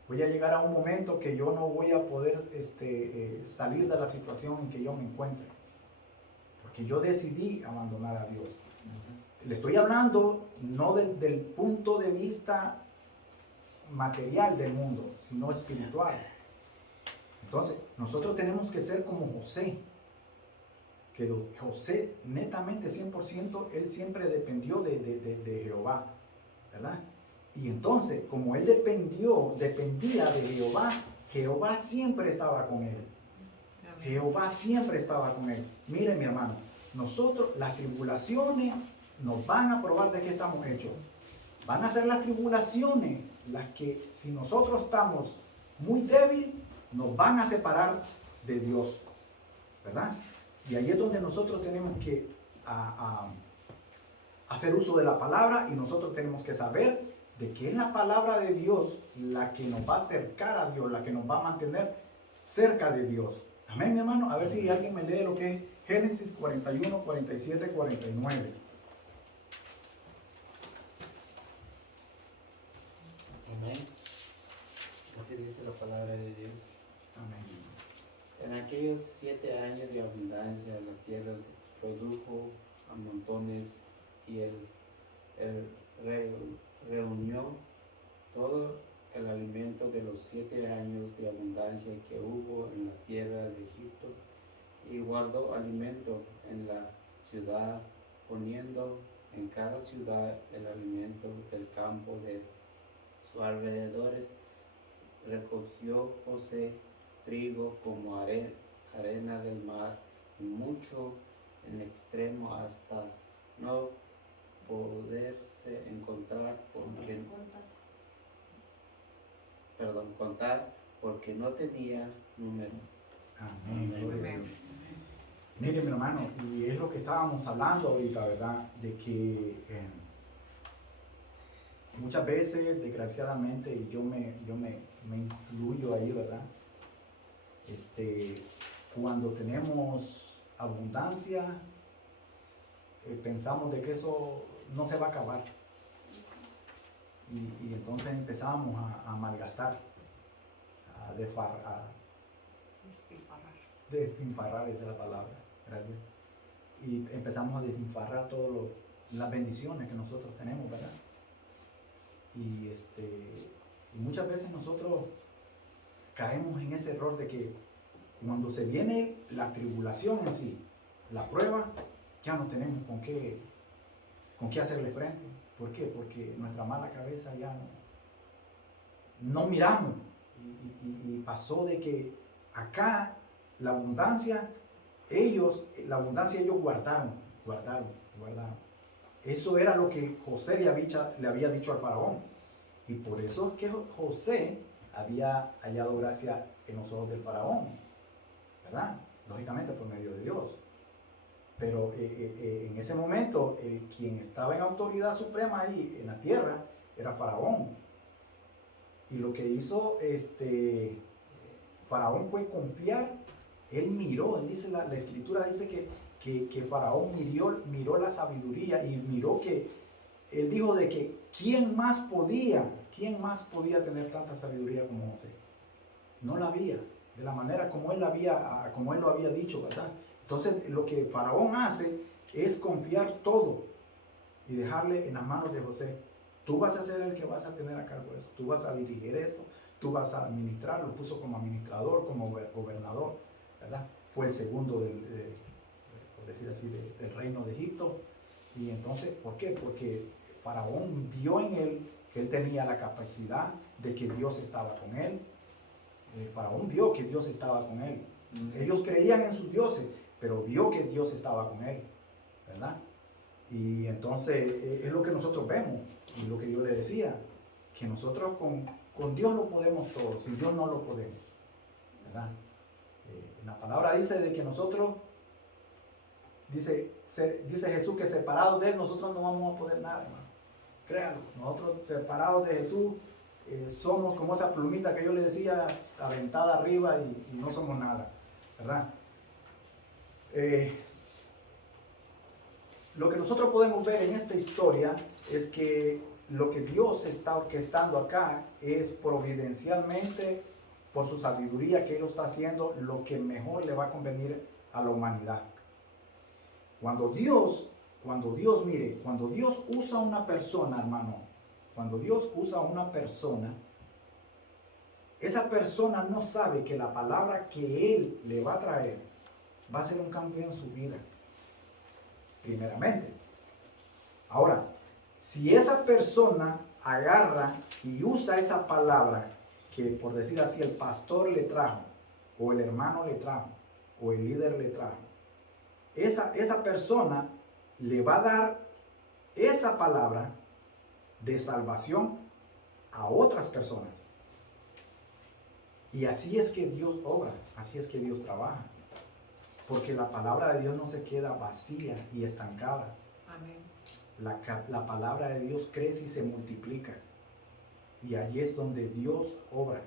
Voy a llegar a un momento que yo no voy a poder salir de la situación en que yo me encuentre. Porque yo decidí abandonar a Dios. Le estoy hablando no del punto de vista material del mundo, sino espiritual. Entonces, nosotros tenemos que ser como José. Que José, netamente 100%, él siempre dependió de Jehová, ¿verdad? Y entonces, como él dependía de Jehová, Jehová siempre estaba con él. Jehová siempre estaba con él. Miren, mi hermano, nosotros, las tribulaciones nos van a probar de qué estamos hechos. Van a ser las tribulaciones las que, si nosotros estamos muy débiles, nos van a separar de Dios, ¿verdad? Y ahí es donde nosotros tenemos que hacer uso de la palabra, y nosotros tenemos que saber de que es la palabra de Dios la que nos va a acercar a Dios, la que nos va a mantener cerca de Dios. Amén, mi hermano. A ver si alguien me lee lo que es Génesis 41, 47, 49. Amén. Así dice la palabra de Dios. Amén. En aquellos 7 años de abundancia la tierra produjo a montones, y él reunió todo el alimento de los 7 años de abundancia que hubo en la tierra de Egipto, y guardó alimento en la ciudad, poniendo en cada ciudad el alimento del campo de sus alrededores. Recogió José trigo como arena del mar, y mucho en extremo, hasta no poderse contar, porque no tenía número. Amén. Amén. Mire, mi hermano, y es lo que estábamos hablando ahorita, ¿verdad? De que muchas veces, desgraciadamente, y yo me incluyo ahí, ¿verdad? Cuando tenemos abundancia, pensamos de que eso no se va a acabar. Y entonces empezamos a malgastar, a despilfarrar, esa es la palabra, gracias. Y empezamos a despilfarrar todas las bendiciones que nosotros tenemos, ¿verdad? Y muchas veces nosotros caemos en ese error de que cuando se viene la tribulación en sí, la prueba, ya no tenemos con qué hacerle frente. ¿Por qué? Porque nuestra mala cabeza ya no miramos. Y pasó de que acá la abundancia ellos guardaron. Eso era lo que José le había dicho al faraón. Y por eso es que José había hallado gracia en los ojos del faraón, ¿verdad? Lógicamente por medio de Dios. Pero en ese momento, quien estaba en autoridad suprema ahí en la tierra era faraón. Y lo que hizo faraón fue confiar. Él miró, la escritura dice que faraón miró la sabiduría y miró él dijo de que ¿quién más podía tener tanta sabiduría como José? No la había, de la manera como él lo había dicho, ¿verdad? Entonces lo que faraón hace es confiar todo y dejarle en las manos de José. Tú vas a ser el que vas a tener a cargo de eso, tú vas a dirigir eso, tú vas a administrar. Lo puso como administrador, como gobernador, ¿verdad? Fue el segundo por decir así, del reino de Egipto. Y entonces, ¿por qué? Porque faraón vio en él que él tenía la capacidad de que Dios estaba con él. Faraón vio que Dios estaba con él. Ellos creían en sus dioses, pero vio que Dios estaba con él, ¿verdad? Y entonces es lo que nosotros vemos, y lo que yo le decía, que nosotros con Dios lo podemos todo, sin Dios no lo podemos, ¿verdad? La palabra dice de que nosotros, dice Jesús, que separados de él nosotros no vamos a poder nada, hermano. Créanlo, nosotros separados de Jesús somos como esa plumita que yo le decía, aventada arriba, y no somos nada, ¿verdad? Lo que nosotros podemos ver en esta historia es que lo que Dios está orquestando acá es providencialmente, por su sabiduría, que Él lo está haciendo lo que mejor le va a convenir a la humanidad. Cuando Dios usa una persona, hermano, cuando Dios usa una persona, esa persona no sabe que la palabra que Él le va a traer va a ser un cambio en su vida, primeramente. Ahora, si esa persona agarra y usa esa palabra que, por decir así, el pastor le trajo, o el hermano le trajo, o el líder le trajo, esa persona le va a dar esa palabra de salvación a otras personas. Y así es que Dios obra, así es que Dios trabaja. Porque la palabra de Dios no se queda vacía y estancada. Amén. La palabra de Dios crece y se multiplica. Y allí es donde Dios obra,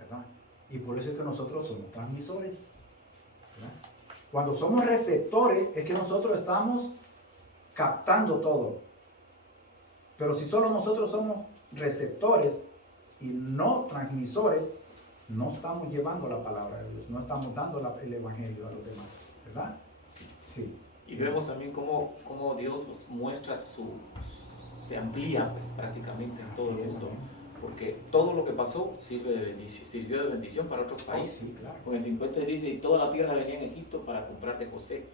¿verdad? Y por eso es que nosotros somos transmisores, ¿verdad? Cuando somos receptores es que nosotros estamos captando todo. Pero si solo nosotros somos receptores y no transmisores, no estamos llevando la palabra de Dios, no estamos dando el evangelio a los demás, ¿verdad? Sí. Y vemos también cómo Dios nos muestra se amplía pues prácticamente en todo el mundo. Porque todo lo que pasó sirvió de bendición para otros países. Sí, claro. Con el 50 dice, y toda la tierra venía en Egipto para comprar de José.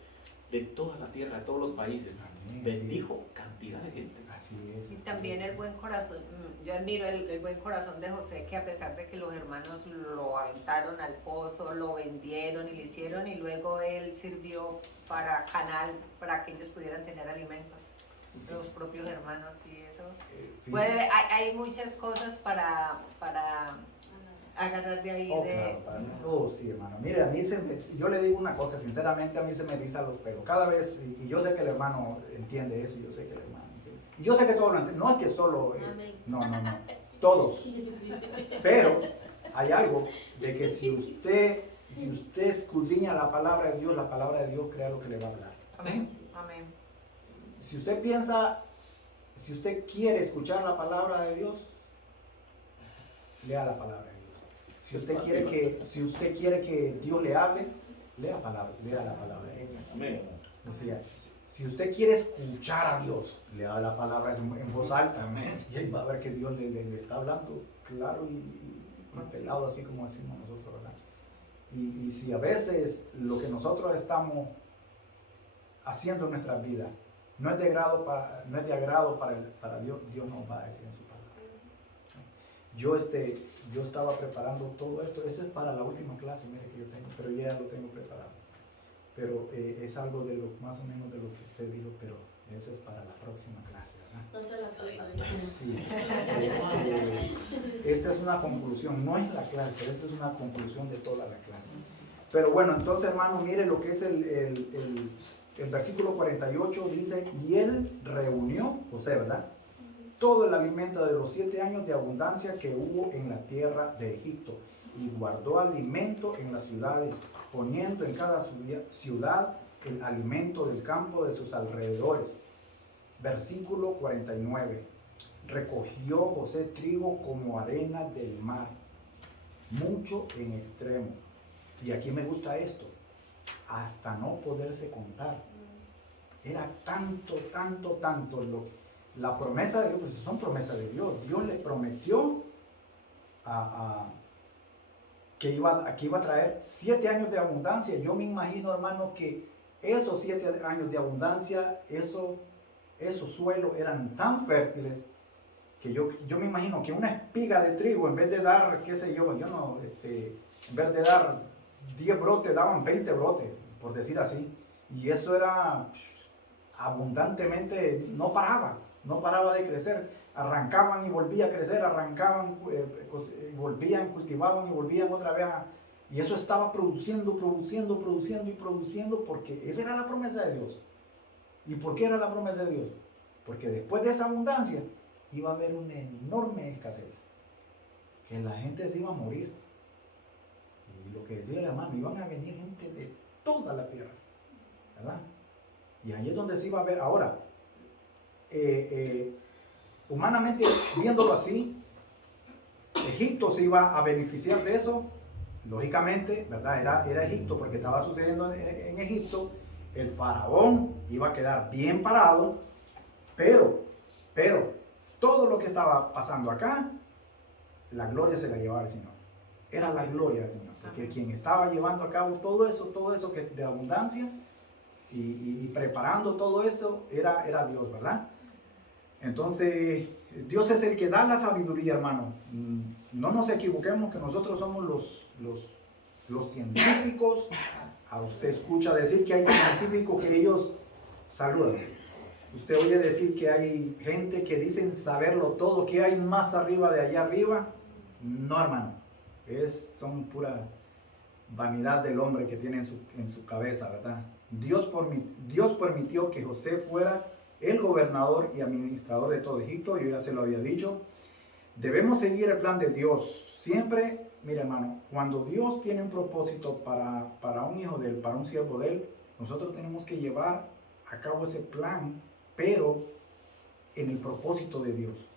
De toda la tierra, de todos los países. Amén, bendijo cantidad de gente. Así es. Y también el buen corazón, yo admiro el buen corazón de José, que a pesar de que los hermanos lo aventaron al pozo, lo vendieron y le hicieron, y luego él sirvió para canal para que ellos pudieran tener alimentos, los propios hermanos, y eso. Hay muchas cosas para agarrar de ahí Oh, de... claro, para mí. Oh, sí, hermano. Mire, a mí yo le digo una cosa, sinceramente a mí se me eriza los pelos. Cada vez, y yo sé que el hermano entiende eso, yo sé que el hermano entiende. Y yo sé que todos lo entienden. No es que solo... no. Todos. Pero hay algo de que si usted escudriña la palabra de Dios crea lo que le va a hablar. Amén. Amén. Si usted piensa, si usted quiere escuchar la palabra de Dios, lea la palabra de Dios. Si usted quiere que Dios le hable, lea la palabra de Dios. Amén. Decía, si usted quiere escuchar a Dios, lea la palabra en voz alta. Y ahí va a ver que Dios le está hablando claro y pelado, así como decimos nosotros, ¿verdad? Y si a veces lo que nosotros estamos haciendo en nuestras vidas no es de agrado para Dios, Dios nos va a decir en su palabra. Yo estaba preparando todo esto es para la última clase, mire, que yo tengo, pero ya lo tengo preparado. Pero es algo de lo más o menos de lo que usted dijo, pero eso es para la próxima clase, ¿verdad? No se la preparen. Sí. Esta es una conclusión, no es la clase, pero esta es una conclusión de toda la clase. Pero bueno, entonces hermano, mire lo que es el versículo 48 dice, y él reunió, José, ¿verdad? Todo el alimento de los 7 años de abundancia que hubo en la tierra de Egipto, y guardó alimento en las ciudades, poniendo en cada ciudad el alimento del campo de sus alrededores. Versículo 49. Recogió José trigo como arena del mar, mucho en extremo. Y aquí me gusta esto, hasta no poderse contar. Era tanto la promesa de Dios, pues son promesas de Dios. Dios le prometió que iba a traer 7 años de abundancia. Yo me imagino, hermano, que esos 7 años de abundancia, esos suelos eran tan fértiles que yo me imagino que una espiga de trigo, en vez de dar, qué sé yo, en vez de dar 10 brotes, daban 20 brotes, por decir así. Y eso era abundantemente, no paraba de crecer. Arrancaban y volvía a crecer, arrancaban, volvían, cultivaban y volvían otra vez. Y eso estaba produciendo, porque esa era la promesa de Dios. ¿Y por qué era la promesa de Dios? Porque después de esa abundancia iba a haber una enorme escasez, que la gente se iba a morir. Y lo que decía el hermano, iban a venir gente de toda la tierra, ¿verdad? Y ahí es donde se iba a ver. Ahora, humanamente viéndolo así, Egipto se iba a beneficiar de eso, lógicamente, ¿verdad? Era Egipto, porque estaba sucediendo en Egipto. El faraón iba a quedar bien parado, pero todo lo que estaba pasando acá, la gloria se la llevaba el Señor. Era la gloria del Señor, porque quien estaba llevando a cabo todo eso que de abundancia y preparando todo esto era Dios, ¿verdad? Entonces, Dios es el que da la sabiduría, hermano. No nos equivoquemos que nosotros somos los científicos. A usted escucha decir que hay científicos que ellos saludan. Usted oye decir que hay gente que dicen saberlo todo, que hay más arriba de allá arriba. No, hermano. Son pura vanidad del hombre que tiene en su cabeza, ¿verdad? Dios permitió que José fuera el gobernador y administrador de todo Egipto. Yo ya se lo había dicho. Debemos seguir el plan de Dios. Siempre, mire, hermano, cuando Dios tiene un propósito para un hijo de él, para un siervo de él, nosotros tenemos que llevar a cabo ese plan, pero en el propósito de Dios,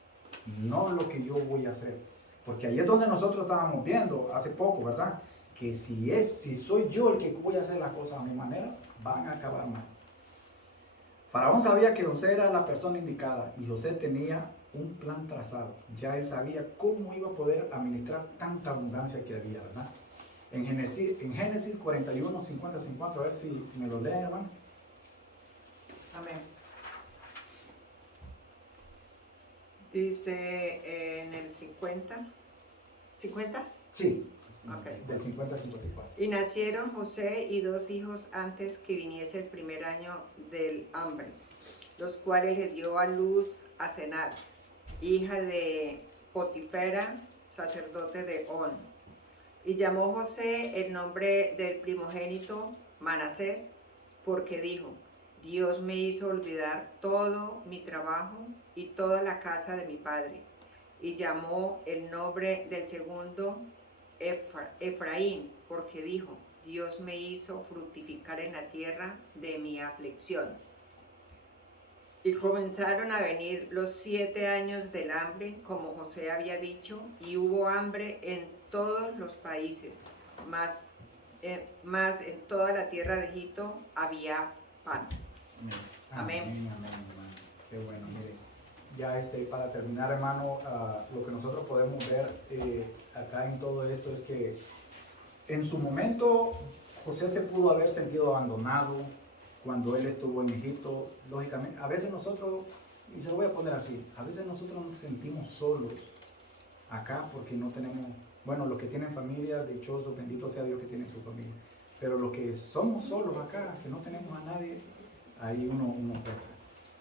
no lo que yo voy a hacer. Porque ahí es donde nosotros estábamos viendo hace poco, ¿verdad? Que si soy yo el que voy a hacer las cosas a mi manera, van a acabar mal. Faraón sabía que José era la persona indicada y José tenía un plan trazado. Ya él sabía cómo iba a poder administrar tanta abundancia que había, ¿verdad? En Génesis 41, 50, 50, a ver si me lo leen, hermano. Amén. Dice en el 50. ¿50? Sí, Okay. del 50 al 54. Y nacieron José y 2 hijos antes que viniese el primer año del hambre, los cuales le dio a luz a Senat, hija de Potifera, sacerdote de On. Y llamó José el nombre del primogénito Manasés, porque dijo, Dios me hizo olvidar todo mi trabajo y toda la casa de mi padre. Y llamó el nombre del segundo Efraín, porque dijo, Dios me hizo fructificar en la tierra de mi aflicción. Y comenzaron a venir los 7 años del hambre, como José había dicho, y hubo hambre en todos los países, mas en toda la tierra de Egipto había pan. Amén. Amén. Qué bueno, mire. Ya para terminar, hermano, lo que nosotros podemos ver acá en todo esto es que en su momento José se pudo haber sentido abandonado cuando él estuvo en Egipto. Lógicamente, a veces nosotros, y se lo voy a poner así, a veces nosotros nos sentimos solos acá porque no tenemos, bueno, los que tienen familia, dichosos, bendito sea Dios que tienen su familia, pero los que somos solos acá, que no tenemos a nadie, ahí uno pesa.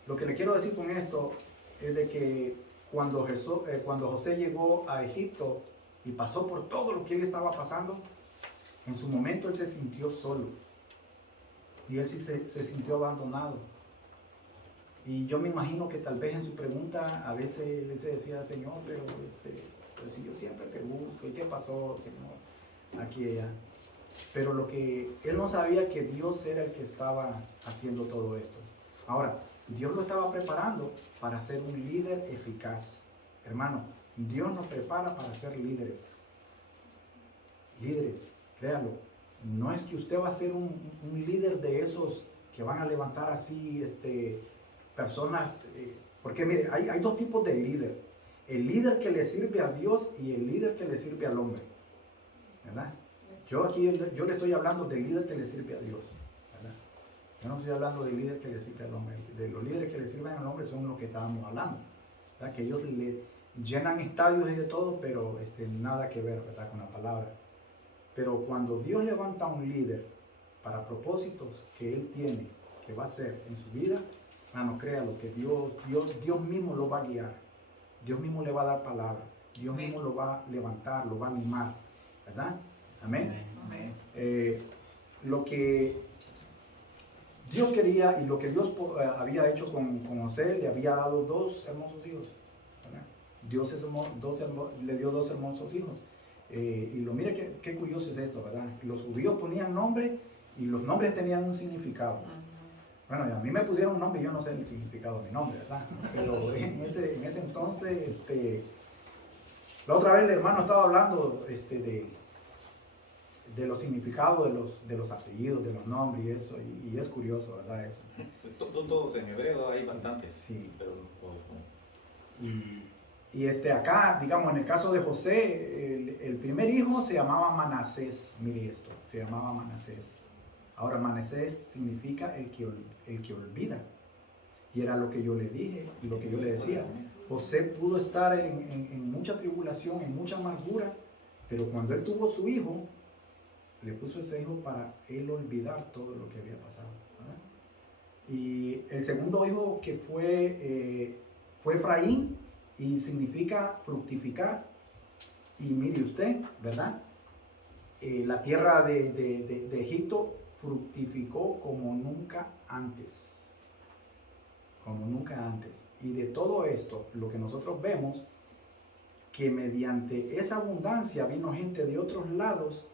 Lo que le quiero decir con esto es de que cuando José llegó a Egipto y pasó por todo lo que él estaba pasando, en su momento él se sintió solo y él sí se sintió abandonado. Y yo me imagino que tal vez en su pregunta a veces él se decía, Señor, pero pues si yo siempre te busco, ¿y qué pasó, Señor? Aquí y allá. Pero lo que él no sabía que Dios era el que estaba haciendo todo esto. Ahora, Dios lo estaba preparando para ser un líder eficaz. Hermano, Dios nos prepara para ser líderes. Líderes, créalo. No es que usted va a ser un líder de esos que van a levantar así personas. Porque mire, hay dos tipos de líder. El líder que le sirve a Dios y el líder que le sirve al hombre. ¿Verdad? Yo le estoy hablando del líder que le sirve a Dios. ¿Verdad? Yo no estoy hablando del líder que le sirve al hombre. De los líderes que le sirven al hombre son los que estábamos hablando. ¿Verdad? Que ellos le llenan estadios y de todo, pero nada que ver, ¿verdad? Con la palabra. Pero cuando Dios levanta a un líder para propósitos que Él tiene, que va a hacer en su vida, hermano, créalo, que Dios mismo lo va a guiar. Dios mismo le va a dar palabra. Dios mismo lo va a levantar, lo va a animar. ¿Verdad? Amén. Amén. Lo que Dios quería y lo que Dios había hecho con José, le había dado 2 hermosos hijos. ¿Verdad? Dios le dio 2 hermosos hijos. Y mira qué curioso es esto, ¿verdad? Los judíos ponían nombre y los nombres tenían un significado. Bueno, a mí me pusieron un nombre y yo no sé el significado de mi nombre, ¿verdad? Pero en ese entonces, la otra vez el hermano estaba hablando de los significados de los apellidos, de los nombres y eso, y es curioso, ¿verdad? Eso. Todos en hebreo hay bastantes, sí. Pero no todos. Y acá, digamos, en el caso de José, el primer hijo se llamaba Manasés. Mire esto, se llamaba Manasés. Ahora, Manasés significa el que olvida. Y era lo que yo le dije y lo que yo le decía. José pudo estar en mucha tribulación, en mucha amargura, pero cuando él tuvo su hijo, le puso ese hijo para él olvidar todo lo que había pasado, ¿verdad? Y el segundo hijo que fue Efraín, y significa fructificar. Y mire usted, ¿verdad? La tierra de Egipto fructificó como nunca antes. Como nunca antes. Y de todo esto, lo que nosotros vemos, que mediante esa abundancia vino gente de otros lados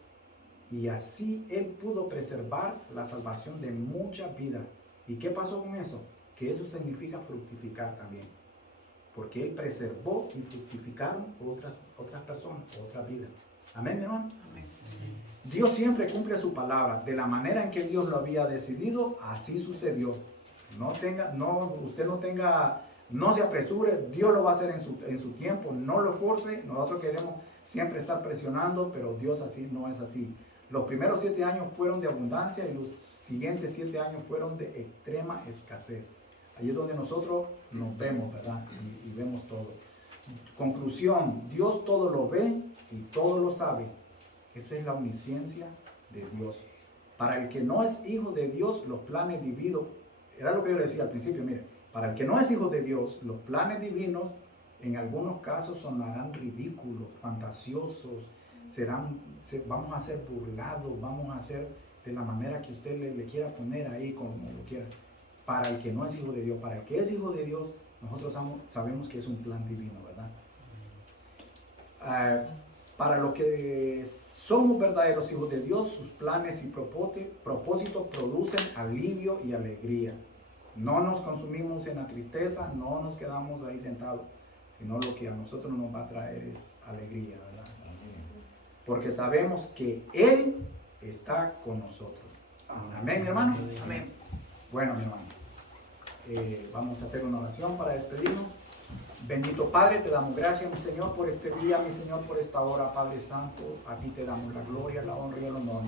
y así él pudo preservar la salvación de muchas vidas. ¿Y qué pasó con eso? Que eso significa fructificar también. Porque él preservó y fructificaron otras personas, otras vidas. Amén, mi hermano. Amén. Dios siempre cumple su palabra. De la manera en que Dios lo había decidido, así sucedió. No se apresure, Dios lo va a hacer en su tiempo, no lo force. Nosotros queremos siempre estar presionando, pero Dios así no es así. Los primeros 7 años fueron de abundancia y los siguientes 7 años fueron de extrema escasez. Ahí es donde nosotros nos vemos, ¿verdad? Y vemos todo. Conclusión, Dios todo lo ve y todo lo sabe. Esa es la omnisciencia de Dios. Para el que no es hijo de Dios, los planes divinos, era lo que yo decía al principio, mire, para el que no es hijo de Dios, los planes divinos en algunos casos sonarán ridículos, fantasiosos, vamos a ser burlados, vamos a ser de la manera que usted le quiera poner ahí, como lo quiera. Para el que no es hijo de Dios, para el que es hijo de Dios, nosotros sabemos que es un plan divino, ¿verdad? Para los que somos verdaderos hijos de Dios, sus planes y propósitos producen alivio y alegría. No nos consumimos en la tristeza, no nos quedamos ahí sentados, sino lo que a nosotros nos va a traer es alegría, ¿verdad? Porque sabemos que Él está con nosotros. Amén, mi hermano. Amén. Bueno, mi hermano, vamos a hacer una oración para despedirnos. Bendito Padre, te damos gracias, mi Señor, por este día, mi Señor, por esta hora, Padre Santo. A ti te damos la gloria, la honra y el honor, mi Señor.